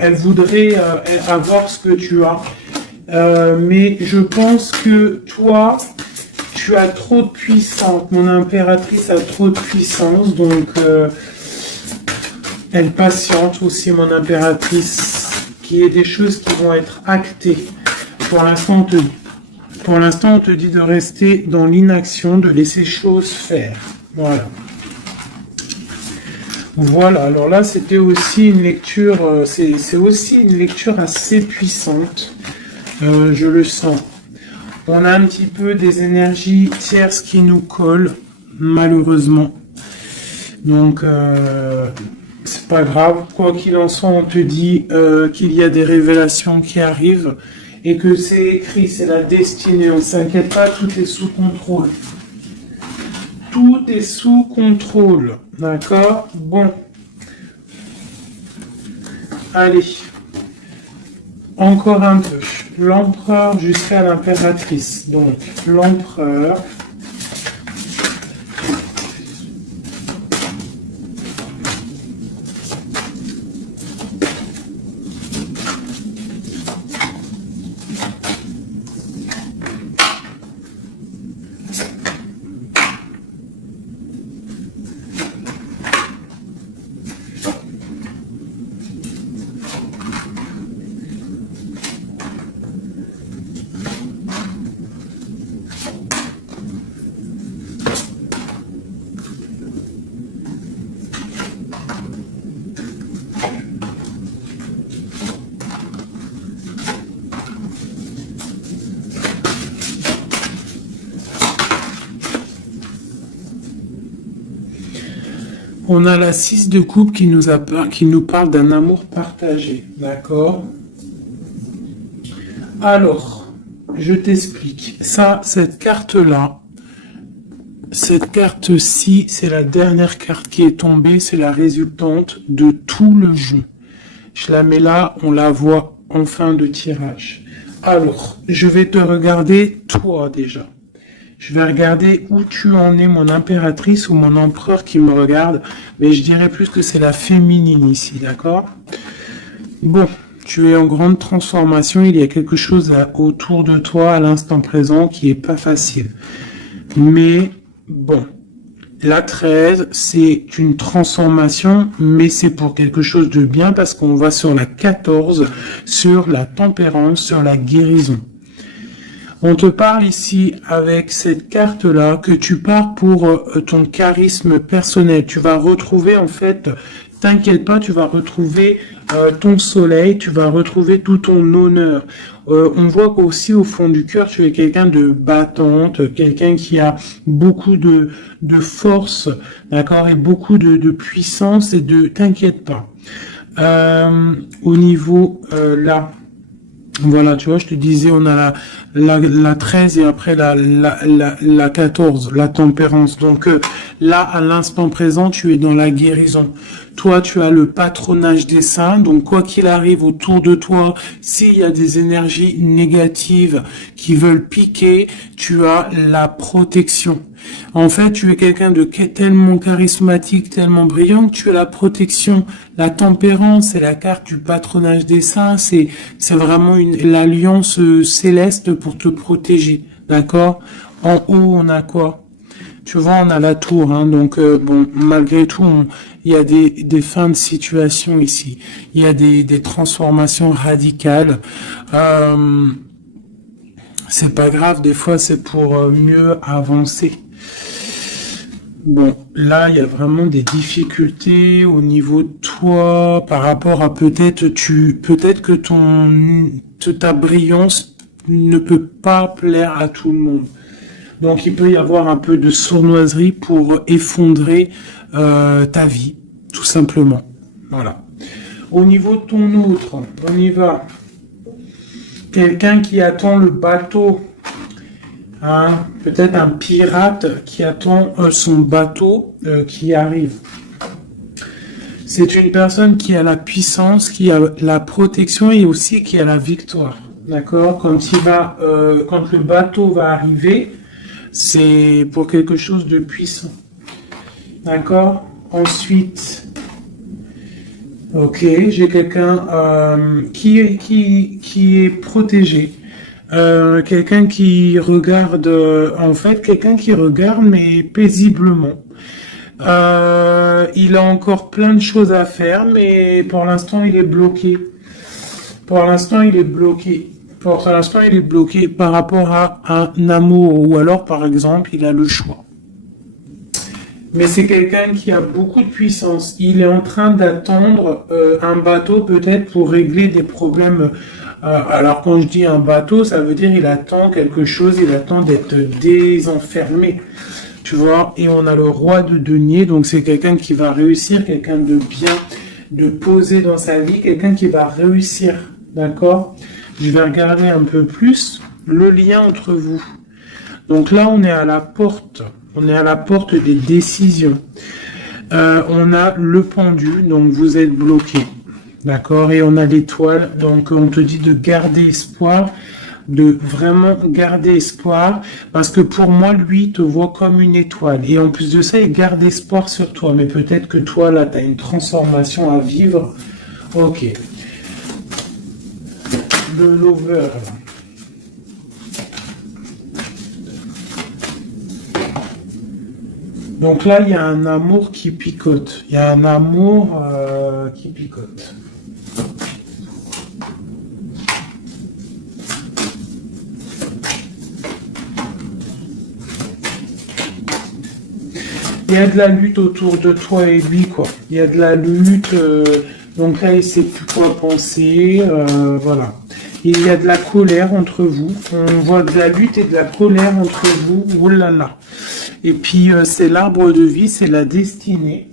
elle voudrait avoir ce que tu as. Mais je pense que toi, tu as trop de puissance. Mon impératrice a trop de puissance, donc elle patiente aussi, mon impératrice, qu'il y ait des choses qui vont être actées. Pour l'instant, on te dit de rester dans l'inaction, de laisser choses faire. Voilà. Voilà, alors là, c'était aussi une lecture, c'est aussi une lecture assez puissante. Je le sens. On a un petit peu des énergies tierces qui nous collent, malheureusement. Donc, c'est pas grave. Quoi qu'il en soit, on te dit qu'il y a des révélations qui arrivent et que c'est écrit, c'est la destinée. On s'inquiète pas, tout est sous contrôle. Tout est sous contrôle. D'accord? Bon. Allez. Encore un peu. L'empereur jusqu'à l'impératrice. Donc, l'empereur. On a la 6 de coupe qui nous parle d'un amour partagé, d'accord? Alors, je t'explique. Ça, cette carte-là, cette carte-ci, c'est la dernière carte qui est tombée, c'est la résultante de tout le jeu. Je la mets là, on la voit en fin de tirage. Alors, je vais te regarder toi déjà. Je vais regarder où tu en es, mon impératrice ou mon empereur qui me regarde. Mais je dirais plus que c'est la féminine ici, d'accord? Bon, tu es en grande transformation. Il y a quelque chose autour de toi à l'instant présent qui est pas facile. Mais bon, la 13, c'est une transformation, mais c'est pour quelque chose de bien parce qu'on va sur la 14, sur la tempérance, sur la guérison. On te parle ici avec cette carte-là que tu pars pour ton charisme personnel. Tu vas retrouver en fait, t'inquiète pas, tu vas retrouver ton soleil, tu vas retrouver tout ton honneur. On voit qu'aussi au fond du cœur, tu es quelqu'un de battante, quelqu'un qui a beaucoup de force, d'accord, et beaucoup de puissance et de... T'inquiète pas. Au niveau là... Voilà, tu vois, je te disais, on a la 13 et après la 14, la tempérance. Donc là, à l'instant présent, tu es dans la guérison. Toi, tu as le patronage des saints. Donc, quoi qu'il arrive autour de toi, s'il y a des énergies négatives qui veulent piquer, tu as la protection. En fait, tu es quelqu'un de tellement charismatique, tellement brillant que tu as la protection. La tempérance, c'est la carte du patronage des saints. C'est vraiment l'alliance céleste pour te protéger. D'accord? En haut, on a quoi? Tu vois, on a la tour, hein, donc bon, malgré tout, il y a des fins de situation ici. Il y a des transformations radicales. C'est pas grave, des fois c'est pour mieux avancer. Bon, là, il y a vraiment des difficultés au niveau de toi par rapport à peut-être que ta brillance ne peut pas plaire à tout le monde. Donc, il peut y avoir un peu de sournoiserie pour effondrer ta vie, tout simplement. Voilà. Au niveau de ton autre, on y va. Quelqu'un qui attend le bateau. Hein, peut-être un pirate qui attend son bateau qui arrive. C'est une personne qui a la puissance, qui a la protection et aussi qui a la victoire. D'accord? Quand le bateau va arriver, c'est pour quelque chose de puissant. D'accord? Ensuite, ok, j'ai quelqu'un qui est protégé. Quelqu'un qui regarde, en fait, quelqu'un qui regarde, mais paisiblement. Il a encore plein de choses à faire, mais pour l'instant, il est bloqué. Pour l'instant, il est bloqué. Pour l'instant, il est bloqué par rapport à un amour, ou alors, par exemple, il a le choix. Mais c'est quelqu'un qui a beaucoup de puissance. Il est en train d'attendre un bateau peut-être pour régler des problèmes. Alors quand je dis un bateau, ça veut dire il attend quelque chose, il attend d'être désenfermé. Tu vois, et on a le roi de denier, donc c'est quelqu'un qui va réussir, quelqu'un de bien, de posé dans sa vie, quelqu'un qui va réussir. D'accord? Je vais regarder un peu plus le lien entre vous. Donc là, on est à la porte. On est à la porte des décisions. On a le pendu, donc vous êtes bloqué. D'accord? Et on a l'étoile, donc on te dit de garder espoir, de vraiment garder espoir, parce que pour moi, lui, il te voit comme une étoile. Et en plus de ça, il garde espoir sur toi. Mais peut-être que toi, là, tu as une transformation à vivre. Ok. Le lover. Donc là, il y a un amour qui picote. Il y a un amour qui picote. Il y a de la lutte autour de toi et lui, quoi. Il y a de la lutte. Donc là, il sait plus quoi penser. Voilà. Il y a de la colère entre vous. On voit de la lutte et de la colère entre vous. Oh là là. Et puis, c'est l'arbre de vie, c'est la destinée.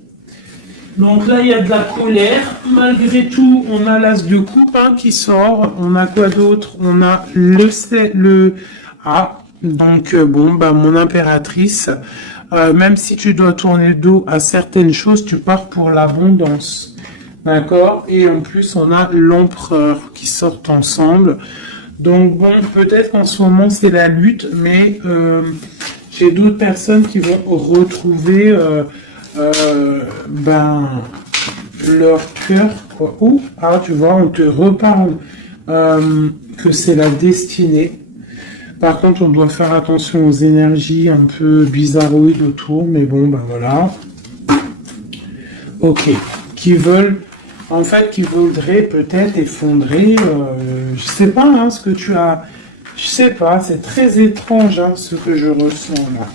Donc là, il y a de la colère. Malgré tout, on a l'as de coupe hein, qui sort. On a quoi d'autre? On a le... Ah, donc bon, bah mon impératrice, même si tu dois tourner le dos à certaines choses, tu pars pour l'abondance. D'accord? Et en plus, on a l'empereur qui sortent ensemble. Donc bon, peut-être qu'en ce moment, c'est la lutte, mais j'ai d'autres personnes qui vont retrouver leur cœur. Quoi. Ou, ah, tu vois, on te reparle que c'est la destinée. Par contre, on doit faire attention aux énergies un peu bizarroïdes autour, mais bon, ben voilà. Ok. Qui veulent, en fait, qui voudraient peut-être effondrer, je sais pas, hein, ce que tu as, je sais pas, c'est très étrange, hein, ce que je ressens là.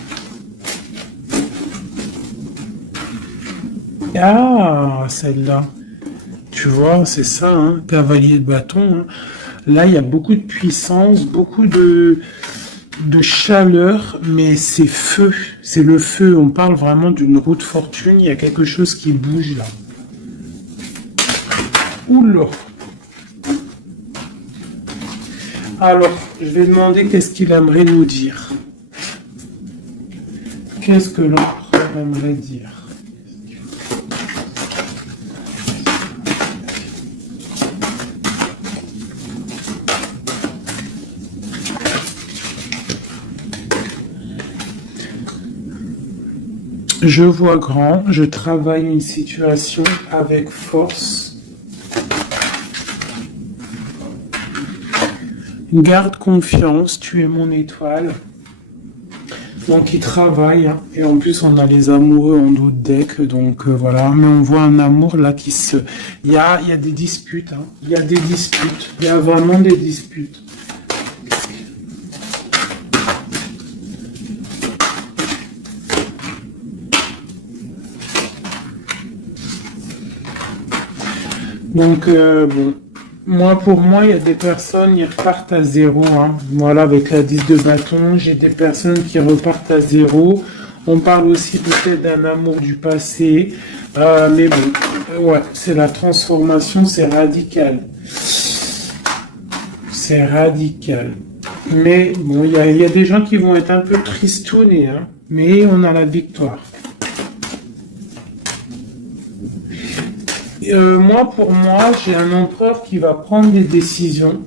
Ah, celle-là. Tu vois, c'est ça, hein, cavalier de bâton. Hein. Là, il y a beaucoup de puissance, beaucoup de chaleur, mais c'est feu. C'est le feu. On parle vraiment d'une roue de fortune. Il y a quelque chose qui bouge là. Oula. Alors, je vais demander qu'est-ce qu'il aimerait nous dire. Qu'est-ce que l'empereur aimerait dire? Je vois grand, je travaille une situation avec force. Garde confiance, tu es mon étoile. Donc il travaille, hein. Et en plus on a les amoureux en dos de deck, donc voilà. Mais on voit un amour là qui se... Il y a des disputes, hein. Il y a des disputes, il y a vraiment des disputes. Donc, bon, pour moi, il y a des personnes, ils repartent à zéro. Hein. Voilà, avec la 10 de bâton, j'ai des personnes qui repartent à zéro. On parle aussi peut-être d'un amour du passé. Mais bon, ouais, c'est la transformation, c'est radical. C'est radical. Mais bon, il y a des gens qui vont être un peu tristounés, hein. Mais on a la victoire. Pour moi, j'ai un empereur qui va prendre des décisions,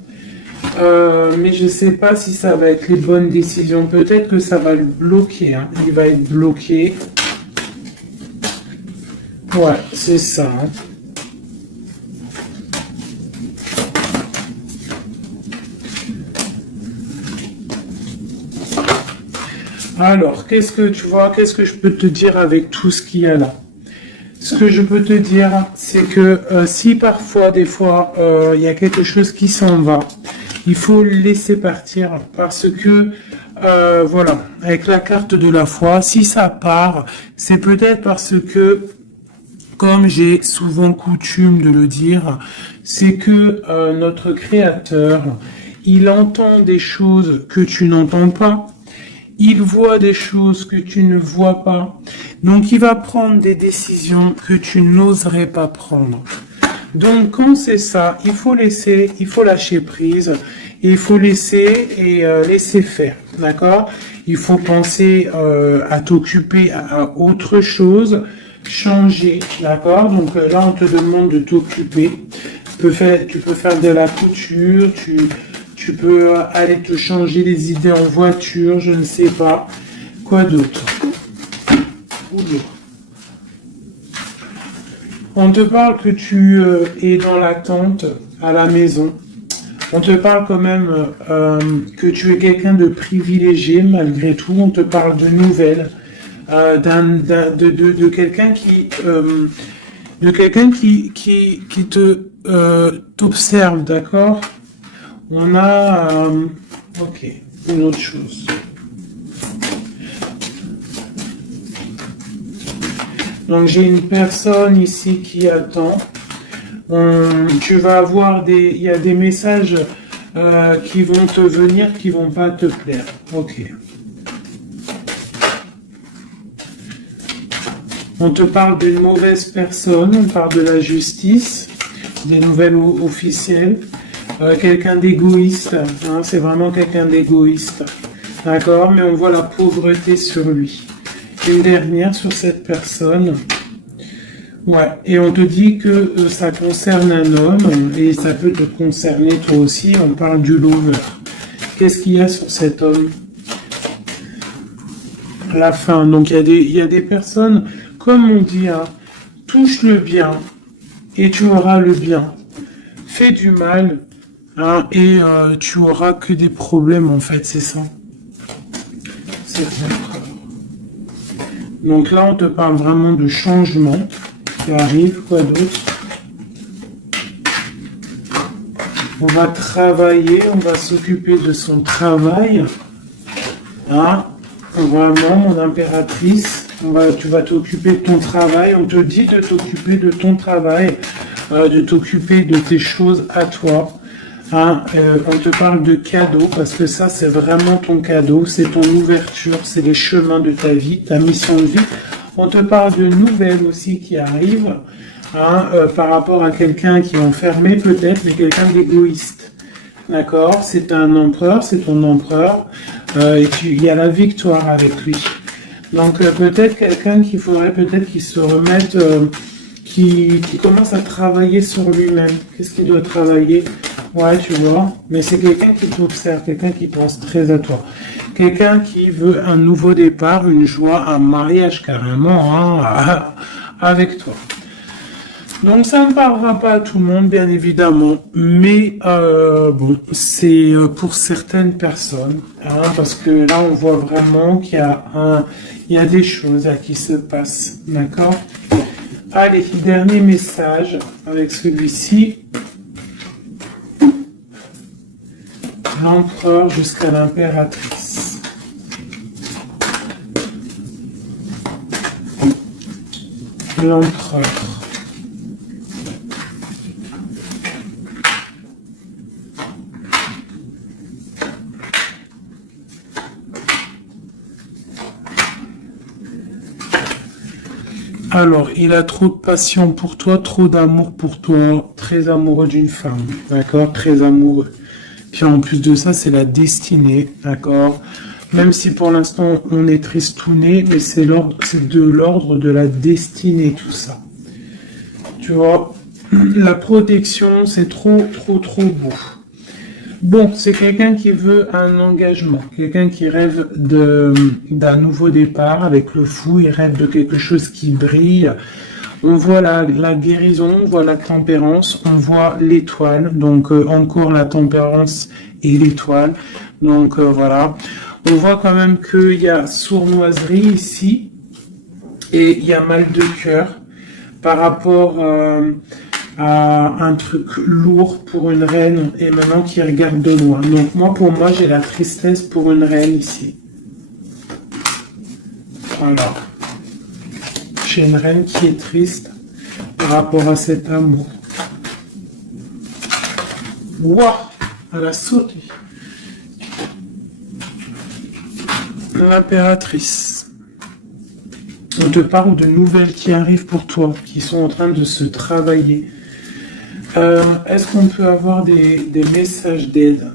mais je ne sais pas si ça va être les bonnes décisions. Peut-être que ça va le bloquer, hein. Il va être bloqué. Ouais, c'est ça. Hein. Alors, qu'est-ce que tu vois, qu'est-ce que je peux te dire avec tout ce qu'il y a là? Ce que je peux te dire, c'est que si parfois, des fois, il y a quelque chose qui s'en va, il faut le laisser partir parce que, voilà, avec la carte de la foi, si ça part, c'est peut-être parce que, comme j'ai souvent coutume de le dire, c'est que notre Créateur, il entend des choses que tu n'entends pas. Il voit des choses que tu ne vois pas. Donc, il va prendre des décisions que tu n'oserais pas prendre. Donc, quand c'est ça, il faut laisser, il faut lâcher prise. Il faut laisser et laisser faire. D'accord? Il faut penser à t'occuper à autre chose, changer. D'accord? Donc, là, on te demande de t'occuper. Tu peux faire de la couture, tu peux aller te changer les idées en voiture, je ne sais pas. Quoi d'autre? On te parle que tu es dans l'attente à la maison. On te parle quand même que tu es quelqu'un de privilégié malgré tout. On te parle de nouvelles, de quelqu'un qui te t'observe, d'accord? On a, ok, une autre chose. Donc j'ai une personne ici qui attend. Tu vas avoir il y a des messages qui vont te venir, qui vont pas te plaire. Ok. On te parle d'une mauvaise personne, on parle de la justice, des nouvelles officielles. Quelqu'un d'égoïste, hein, c'est vraiment quelqu'un d'égoïste, d'accord, mais on voit la pauvreté sur lui. Une dernière sur cette personne, ouais, et on te dit que ça concerne un homme, et ça peut te concerner toi aussi, on parle du lover. Qu'est-ce qu'il y a sur cet homme? La fin, donc il y a des personnes, comme on dit, hein, touche le bien, et tu auras le bien. Fais du mal, hein, et tu auras que des problèmes en fait, c'est ça. C'est vrai. Donc là, on te parle vraiment de changement qui arrive. Quoi d'autre? On va travailler, on va s'occuper de son travail. Hein? Vraiment, mon impératrice, tu vas t'occuper de ton travail. On te dit de t'occuper de ton travail, de t'occuper de tes choses à toi. Hein, on te parle de cadeau parce que ça c'est vraiment ton cadeau, c'est ton ouverture, c'est les chemins de ta vie, ta mission de vie. On te parle de nouvelles aussi qui arrivent, hein, par rapport à quelqu'un qui est enfermé peut-être, mais quelqu'un d'égoïste. D'accord? C'est un empereur, c'est ton empereur, et il y a la victoire avec lui. Donc peut-être quelqu'un qu'il faudrait peut-être qu'il se remette, qui commence à travailler sur lui-même. Qu'est-ce qu'il doit travailler? Ouais, tu vois, mais c'est quelqu'un qui t'observe, quelqu'un qui pense très à toi. Quelqu'un qui veut un nouveau départ, une joie, un mariage carrément, hein, avec toi. Donc ça ne parlera pas à tout le monde, bien évidemment, mais bon, c'est pour certaines personnes, hein, parce que là on voit vraiment qu'il y a des choses à qui se passent, d'accord? Allez, dernier message avec celui-ci. L'empereur jusqu'à l'impératrice. L'empereur. Alors, il a trop de passion pour toi, trop d'amour pour toi, très amoureux d'une femme, d'accord? Très amoureux. Puis en plus de ça, c'est la destinée, d'accord? Même si pour l'instant on est tristouné, mais c'est de l'ordre de la destinée tout ça. Tu vois, la protection, c'est trop beau. Bon, c'est quelqu'un qui veut un engagement, quelqu'un qui rêve d'un nouveau départ avec le fou, il rêve de quelque chose qui brille. On voit la guérison, on voit la tempérance, on voit l'étoile, donc encore la tempérance et l'étoile. Donc voilà, On voit quand même qu'il y a sournoiserie ici et il y a mal de cœur par rapport à un truc lourd pour une reine et maintenant qui regarde de loin. Donc moi, pour moi, j'ai la tristesse pour une reine ici. Voilà. J'ai une reine qui est triste par rapport à cet amour. Waouh, elle a sauté. L'impératrice. On te parle de nouvelles qui arrivent pour toi, qui sont en train de se travailler. Est-ce qu'on peut avoir des messages d'aide?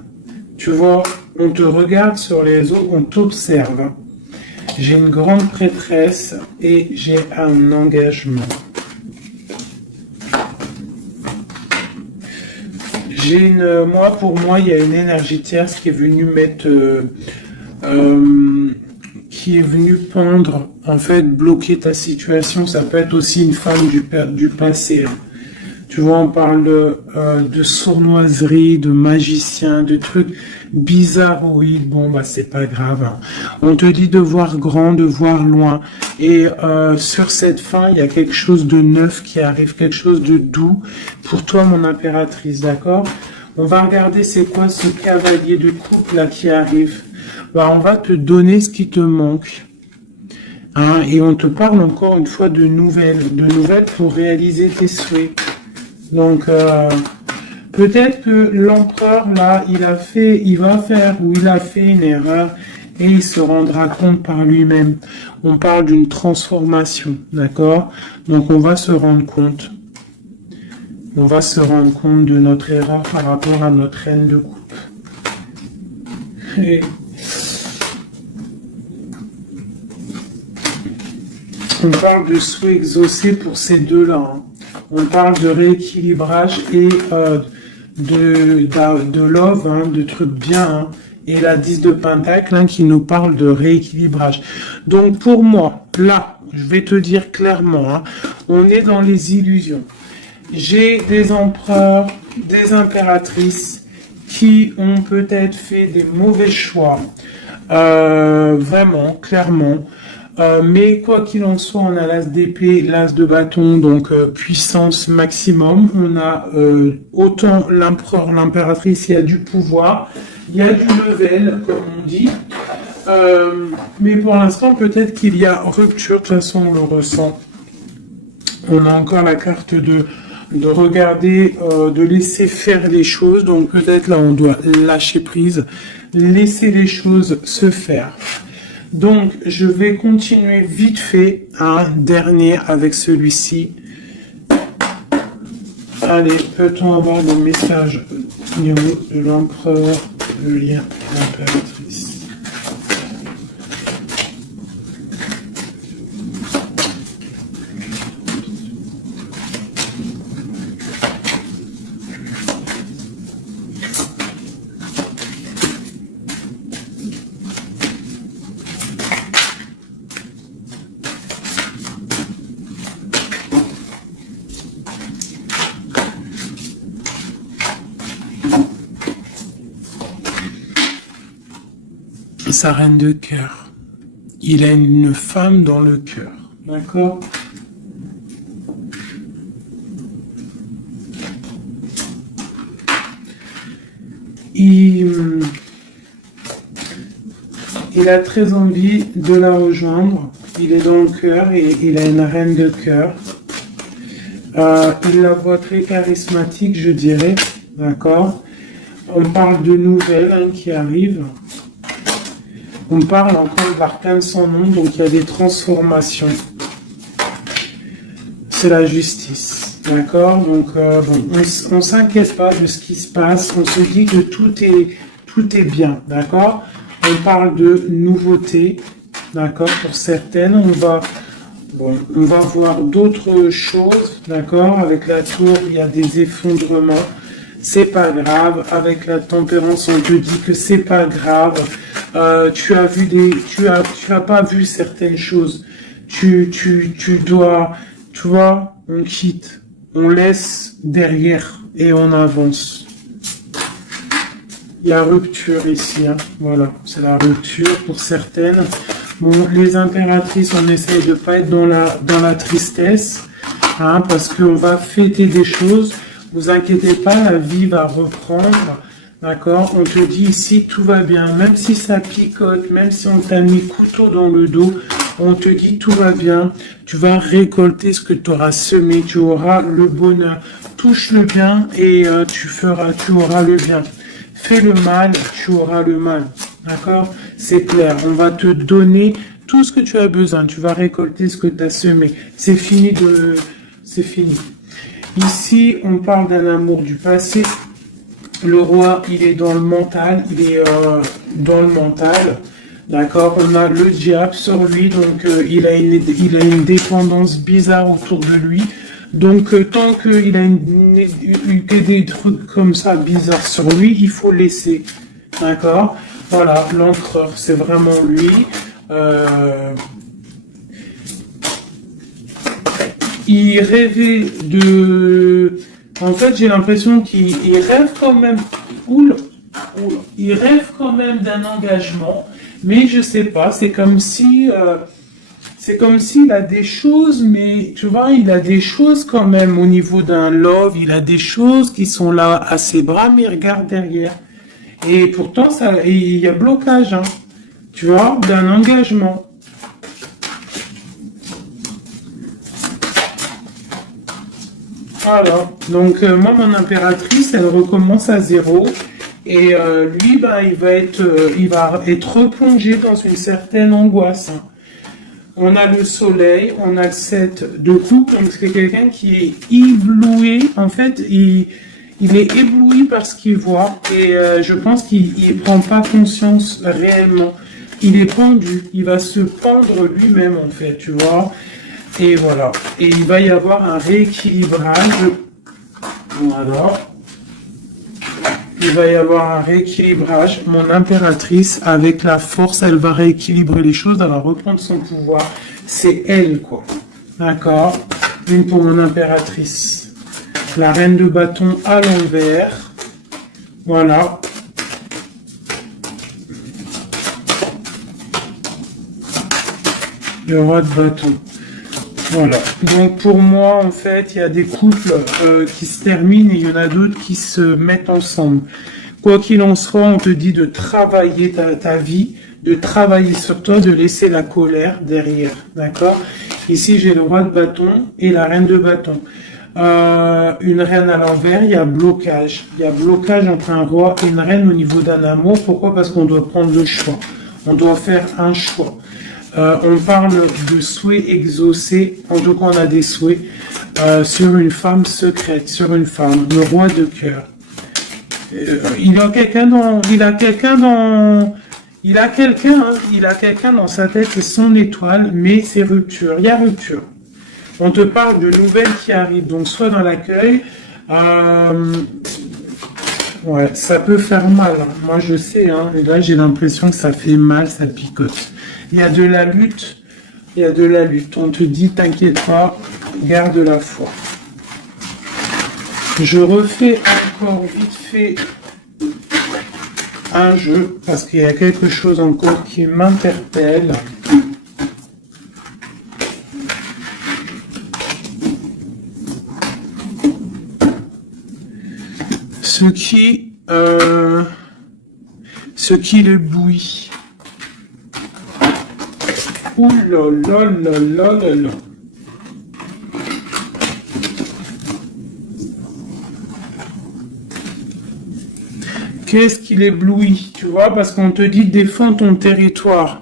Tu vois, on te regarde sur les réseaux, on t'observe. J'ai une grande prêtresse et j'ai un engagement. Pour moi, il y a une énergie tierce qui est venue mettre, qui est venue pendre, en fait, bloquer ta situation. Ça peut être aussi une femme du passé. Tu vois, on parle de sournoiserie, de magicien, de trucs bizarroïdes. Bon, bah, c'est pas grave. Hein. On te dit de voir grand, de voir loin. Et sur cette fin, il y a quelque chose de neuf qui arrive, quelque chose de doux pour toi, mon impératrice, d'accord? On va regarder c'est quoi ce cavalier de coupe là qui arrive. Bah, on va te donner ce qui te manque. Hein, et on te parle encore une fois de nouvelles pour réaliser tes souhaits. Donc, peut-être que l'empereur, là, il a fait une erreur et il se rendra compte par lui-même. On parle d'une transformation, d'accord? Donc, on va se rendre compte. On va se rendre compte de notre erreur par rapport à notre reine de coupe. Et on parle de souhaits exaucés pour ces deux-là. Hein. On parle de rééquilibrage et de love, hein, de trucs bien. Hein, et la 10 de Pentacle hein, qui nous parle de rééquilibrage. Donc pour moi, là, je vais te dire clairement, hein, on est dans les illusions. J'ai des empereurs, des impératrices qui ont peut-être fait des mauvais choix. Vraiment, clairement. Mais quoi qu'il en soit, on a l'as d'épée, l'as de bâton, donc puissance maximum. On a autant l'empereur, l'impératrice, il y a du pouvoir, il y a du level, comme on dit. Mais pour l'instant, peut-être qu'il y a rupture, de toute façon, on le ressent. On a encore la carte de regarder, de laisser faire les choses. Donc peut-être là, on doit lâcher prise, laisser les choses se faire. Donc, je vais continuer vite fait un dernier avec celui-ci. Allez, peut-on avoir le message numéro de l'empereur, le lien de l'impératrice? Sa reine de cœur. Il a une femme dans le cœur. D'accord? Il a très envie de la rejoindre. Il est dans le cœur et il a une reine de cœur. Il la voit très charismatique, je dirais. D'accord? On parle de nouvelles hein, qui arrivent. On parle encore de l'arcane sans nom, donc il y a des transformations. C'est la justice, d'accord? Donc on ne s'inquiète pas de ce qui se passe, on se dit que tout est bien, d'accord? On parle de nouveautés, d'accord? Pour certaines, on va voir d'autres choses, d'accord? Avec la tour, il y a des effondrements. C'est pas grave. Avec la tempérance, on te dit que c'est pas grave. Tu as pas vu certaines choses. Tu dois, tu vois, on quitte, on laisse derrière et on avance. Il y a rupture ici, hein. Voilà, c'est la rupture pour certaines. Bon, les impératrices, on essaye de pas être dans la tristesse, hein, parce qu'on va fêter des choses. Vous inquiétez pas, la vie va reprendre. D'accord? On te dit ici, tout va bien. Même si ça picote, même si on t'a mis couteau dans le dos, on te dit, tout va bien. Tu vas récolter ce que tu auras semé. Tu auras le bonheur. Touche le bien et tu auras le bien. Fais le mal, tu auras le mal. D'accord? C'est clair. On va te donner tout ce que tu as besoin. Tu vas récolter ce que tu as semé. C'est fini. Ici, on parle d'un amour du passé. Le roi, il est dans le mental. Il est dans le mental. D'accord? On a le diable sur lui. Donc, il a une dépendance bizarre autour de lui. Donc, tant qu'il a eu des trucs comme ça bizarres sur lui, il faut laisser. D'accord? Voilà, l'empereur, c'est vraiment lui. Il rêvait de... En fait, j'ai l'impression qu'il rêve quand même... Il rêve quand même d'un engagement, mais je sais pas, c'est comme si... C'est comme s'il a des choses, mais tu vois, il a des choses quand même au niveau d'un love, il a des choses qui sont là à ses bras, mais il regarde derrière. Et pourtant, il y a blocage, hein, tu vois, d'un engagement. Voilà. Donc, moi, mon impératrice, elle recommence à zéro. Et lui, bah, il va être replongé dans une certaine angoisse, hein. On a le soleil, on a le 7 de coupe, donc c'est quelqu'un qui est ébloui. En fait, il est ébloui par ce qu'il voit et je pense qu'il ne prend pas conscience réellement. Il est pendu, il va se pendre lui-même en fait, tu vois. Et voilà. Et il va y avoir un rééquilibrage. Voilà. Il va y avoir un rééquilibrage. Mon impératrice, avec la force, elle va rééquilibrer les choses, elle va reprendre son pouvoir. C'est elle, quoi. D'accord? Une pour mon impératrice. La reine de bâton à l'envers. Voilà. Le roi de bâton. Voilà. Donc pour moi, en fait, il y a des couples qui se terminent et il y en a d'autres qui se mettent ensemble. Quoi qu'il en soit, on te dit de travailler ta vie, de travailler sur toi, de laisser la colère derrière. D'accord? Ici, j'ai le roi de bâton et la reine de bâton. Une reine à l'envers, il y a blocage. Il y a blocage entre un roi et une reine au niveau d'un amour. Pourquoi? Parce qu'on doit prendre le choix. On doit faire un choix. On parle de souhaits exaucés, en tout cas on a des souhaits sur une femme secrète, sur une femme, le roi de cœur. Il a quelqu'un dans sa tête, c'est son étoile, mais c'est rupture, il y a rupture. On te parle de nouvelles qui arrivent, donc soit dans l'accueil, ouais, ça peut faire mal, hein. Moi je sais, hein, et là j'ai l'impression que ça fait mal, ça picote. Il y a de la lutte, On te dit, t'inquiète pas, garde la foi. Je refais encore vite fait un jeu, parce qu'il y a quelque chose encore qui m'interpelle. Ce qui l'éblouit. Ouh là là là là là là. Qu'est-ce qui l'éblouit, tu vois, parce qu'on te dit défends ton territoire.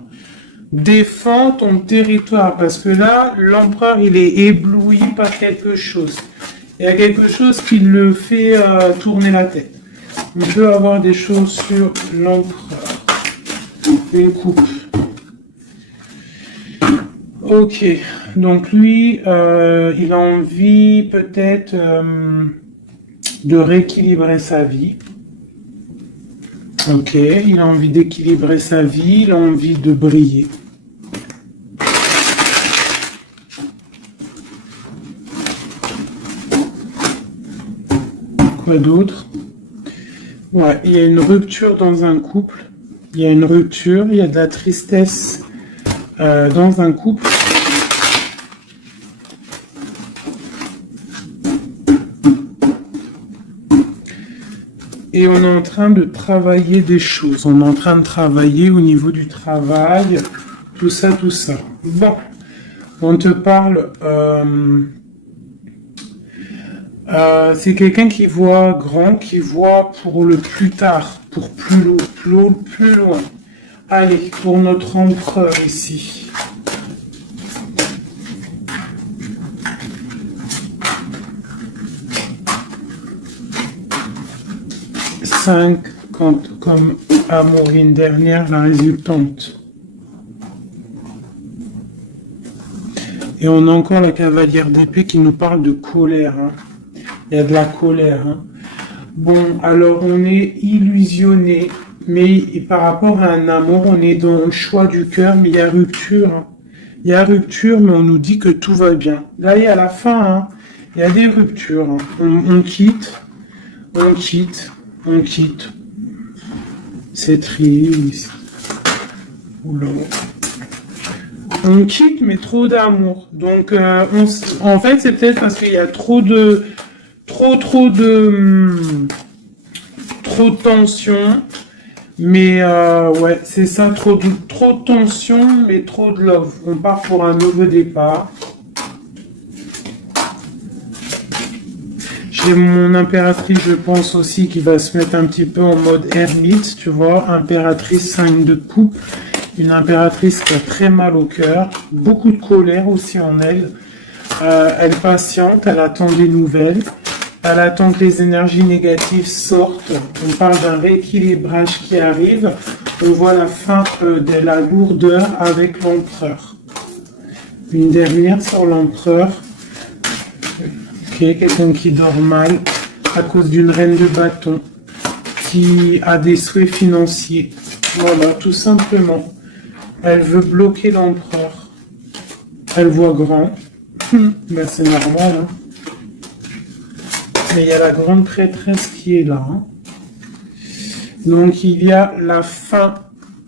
Défends ton territoire, parce que là, l'empereur, il est ébloui par quelque chose. Il y a quelque chose qui le fait tourner la tête. On peut avoir des choses sur l'empereur. Une coupe. Ok, donc lui, il a envie peut-être de rééquilibrer sa vie. Ok, il a envie d'équilibrer sa vie, il a envie de briller. Quoi d'autre? Ouais, il y a une rupture dans un couple. Il y a une rupture, il y a de la tristesse dans un couple. Et on est en train de travailler des choses. On est en train de travailler au niveau du travail, tout ça, tout ça. Bon, on te parle... c'est quelqu'un qui voit grand, qui voit pour le plus tard, pour plus loin. Allez, pour notre empereur ici. Cinq, comme Amorine dernière, la résultante. Et on a encore la cavalière d'épée qui nous parle de colère. Hein. Il y a de la colère. Hein. Bon, alors on est illusionné, mais par rapport à un amour, on est dans le choix du cœur, mais il y a rupture. Hein. Il y a rupture, mais on nous dit que tout va bien. Là, il y a la fin. Hein. Il y a des ruptures. Hein. On quitte. C'est triste. Oula. On quitte, mais trop d'amour. Donc, en fait, c'est peut-être parce qu'il y a trop de tension. Mais ouais, c'est ça, trop de tension, mais trop de love. On part pour un nouveau départ. J'ai mon impératrice, je pense aussi, qui va se mettre un petit peu en mode ermite, tu vois. Impératrice 5 de coupe. Une impératrice qui a très mal au cœur, beaucoup de colère aussi en elle. Elle patiente, elle attend des nouvelles, elle attend que les énergies négatives sortent. On parle d'un rééquilibrage qui arrive. On voit la fin de la lourdeur avec l'empereur. Une dernière sur l'empereur. Ok, quelqu'un qui dort mal à cause d'une reine de bâton qui a des souhaits financiers. Voilà, tout simplement. Elle veut bloquer l'empereur. Elle voit grand. Ben, c'est normal. Hein. Mais il y a la grande prêtresse qui est là. Hein. Donc il y a la fin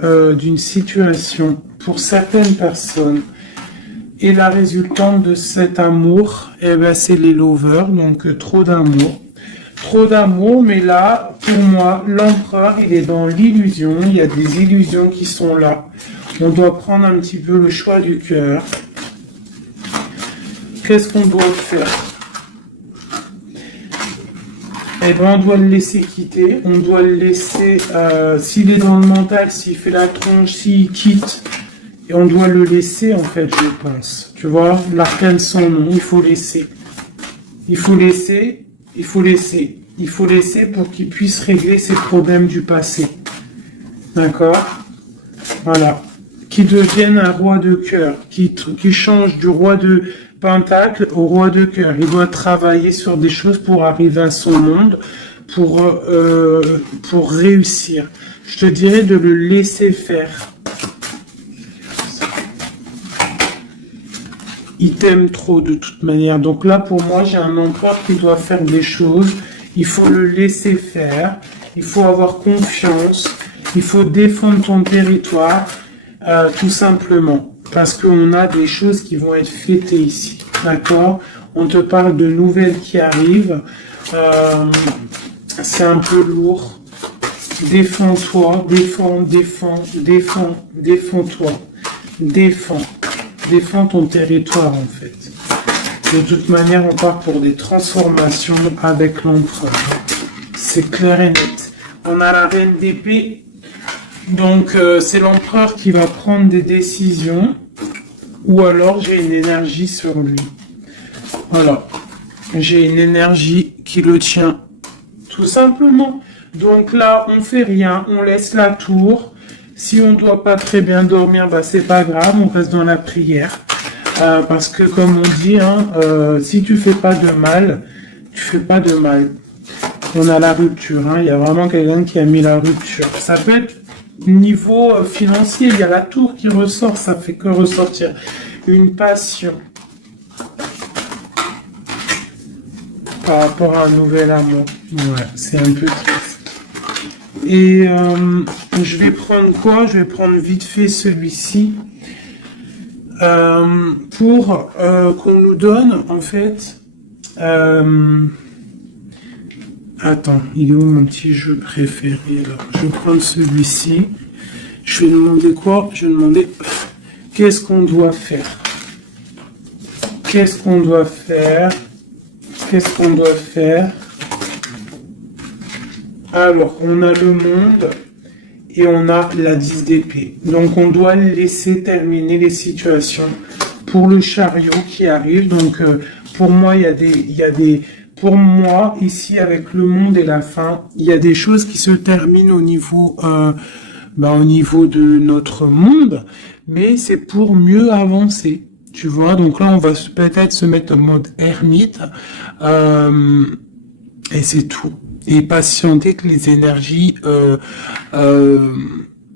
d'une situation pour certaines personnes. Et la résultante de cet amour, eh ben, c'est les lovers. Donc trop d'amour. Trop d'amour, mais là, pour moi, l'empereur, il est dans l'illusion. Il y a des illusions qui sont là. On doit prendre un petit peu le choix du cœur. Qu'est-ce qu'on doit faire? Eh ben, on doit le laisser quitter. On doit le laisser, s'il est dans le mental, s'il fait la tronche, s'il quitte. Et on doit le laisser, en fait, je pense. Tu vois, l'arcane sans nom, il faut laisser. Il faut laisser pour qu'il puisse régler ses problèmes du passé. D'accord? Voilà. Qui devienne un roi de cœur, qui change du roi de pentacle au roi de cœur. Il doit travailler sur des choses pour arriver à son monde, pour réussir. Je te dirais de le laisser faire. Il t'aime trop de toute manière. Donc là, pour moi, j'ai un empereur qui doit faire des choses. Il faut le laisser faire. Il faut avoir confiance. Il faut défendre ton territoire. Tout simplement. Parce qu'on a des choses qui vont être fêtées ici. D'accord? On te parle de nouvelles qui arrivent. C'est un peu lourd. Défends-toi. Défends-toi. Défends ton territoire, en fait. De toute manière, on part pour des transformations avec l'empereur. C'est clair et net. On a la reine d'épée. Donc, c'est l'empereur qui va prendre des décisions. Ou alors, j'ai une énergie sur lui. Voilà. J'ai une énergie qui le tient. Tout simplement. Donc là, on fait rien. On laisse la tour. Si on ne doit pas très bien dormir, bah c'est pas grave, on reste dans la prière. Parce que comme on dit, hein, si tu fais pas de mal, tu fais pas de mal. On a la rupture, hein, il y a vraiment quelqu'un qui a mis la rupture. Ça peut être niveau financier, il y a la tour qui ressort, ça fait que ressortir une passion par rapport à un nouvel amour. Ouais, c'est un peu triste. Et je vais prendre quoi? Je vais prendre vite fait celui-ci pour qu'on nous donne en fait. Attends, il est où mon petit jeu préféré là? Je vais prendre celui-ci. Je vais demander quoi? Je vais demander qu'est-ce qu'on doit faire? Qu'est-ce qu'on doit faire? Qu'est-ce qu'on doit faire? Alors, on a le monde et on a la 10 d'épée. Donc, on doit laisser terminer les situations pour le chariot qui arrive. Donc, pour moi, pour moi, ici, avec le monde et la fin, il y a des choses qui se terminent au niveau de notre monde, mais c'est pour mieux avancer. Tu vois, donc là, on va peut-être se mettre en mode ermite, et c'est tout. Et patienter que les énergies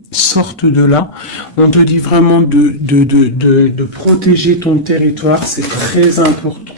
sortent de là. On te dit vraiment de protéger ton territoire, c'est très important.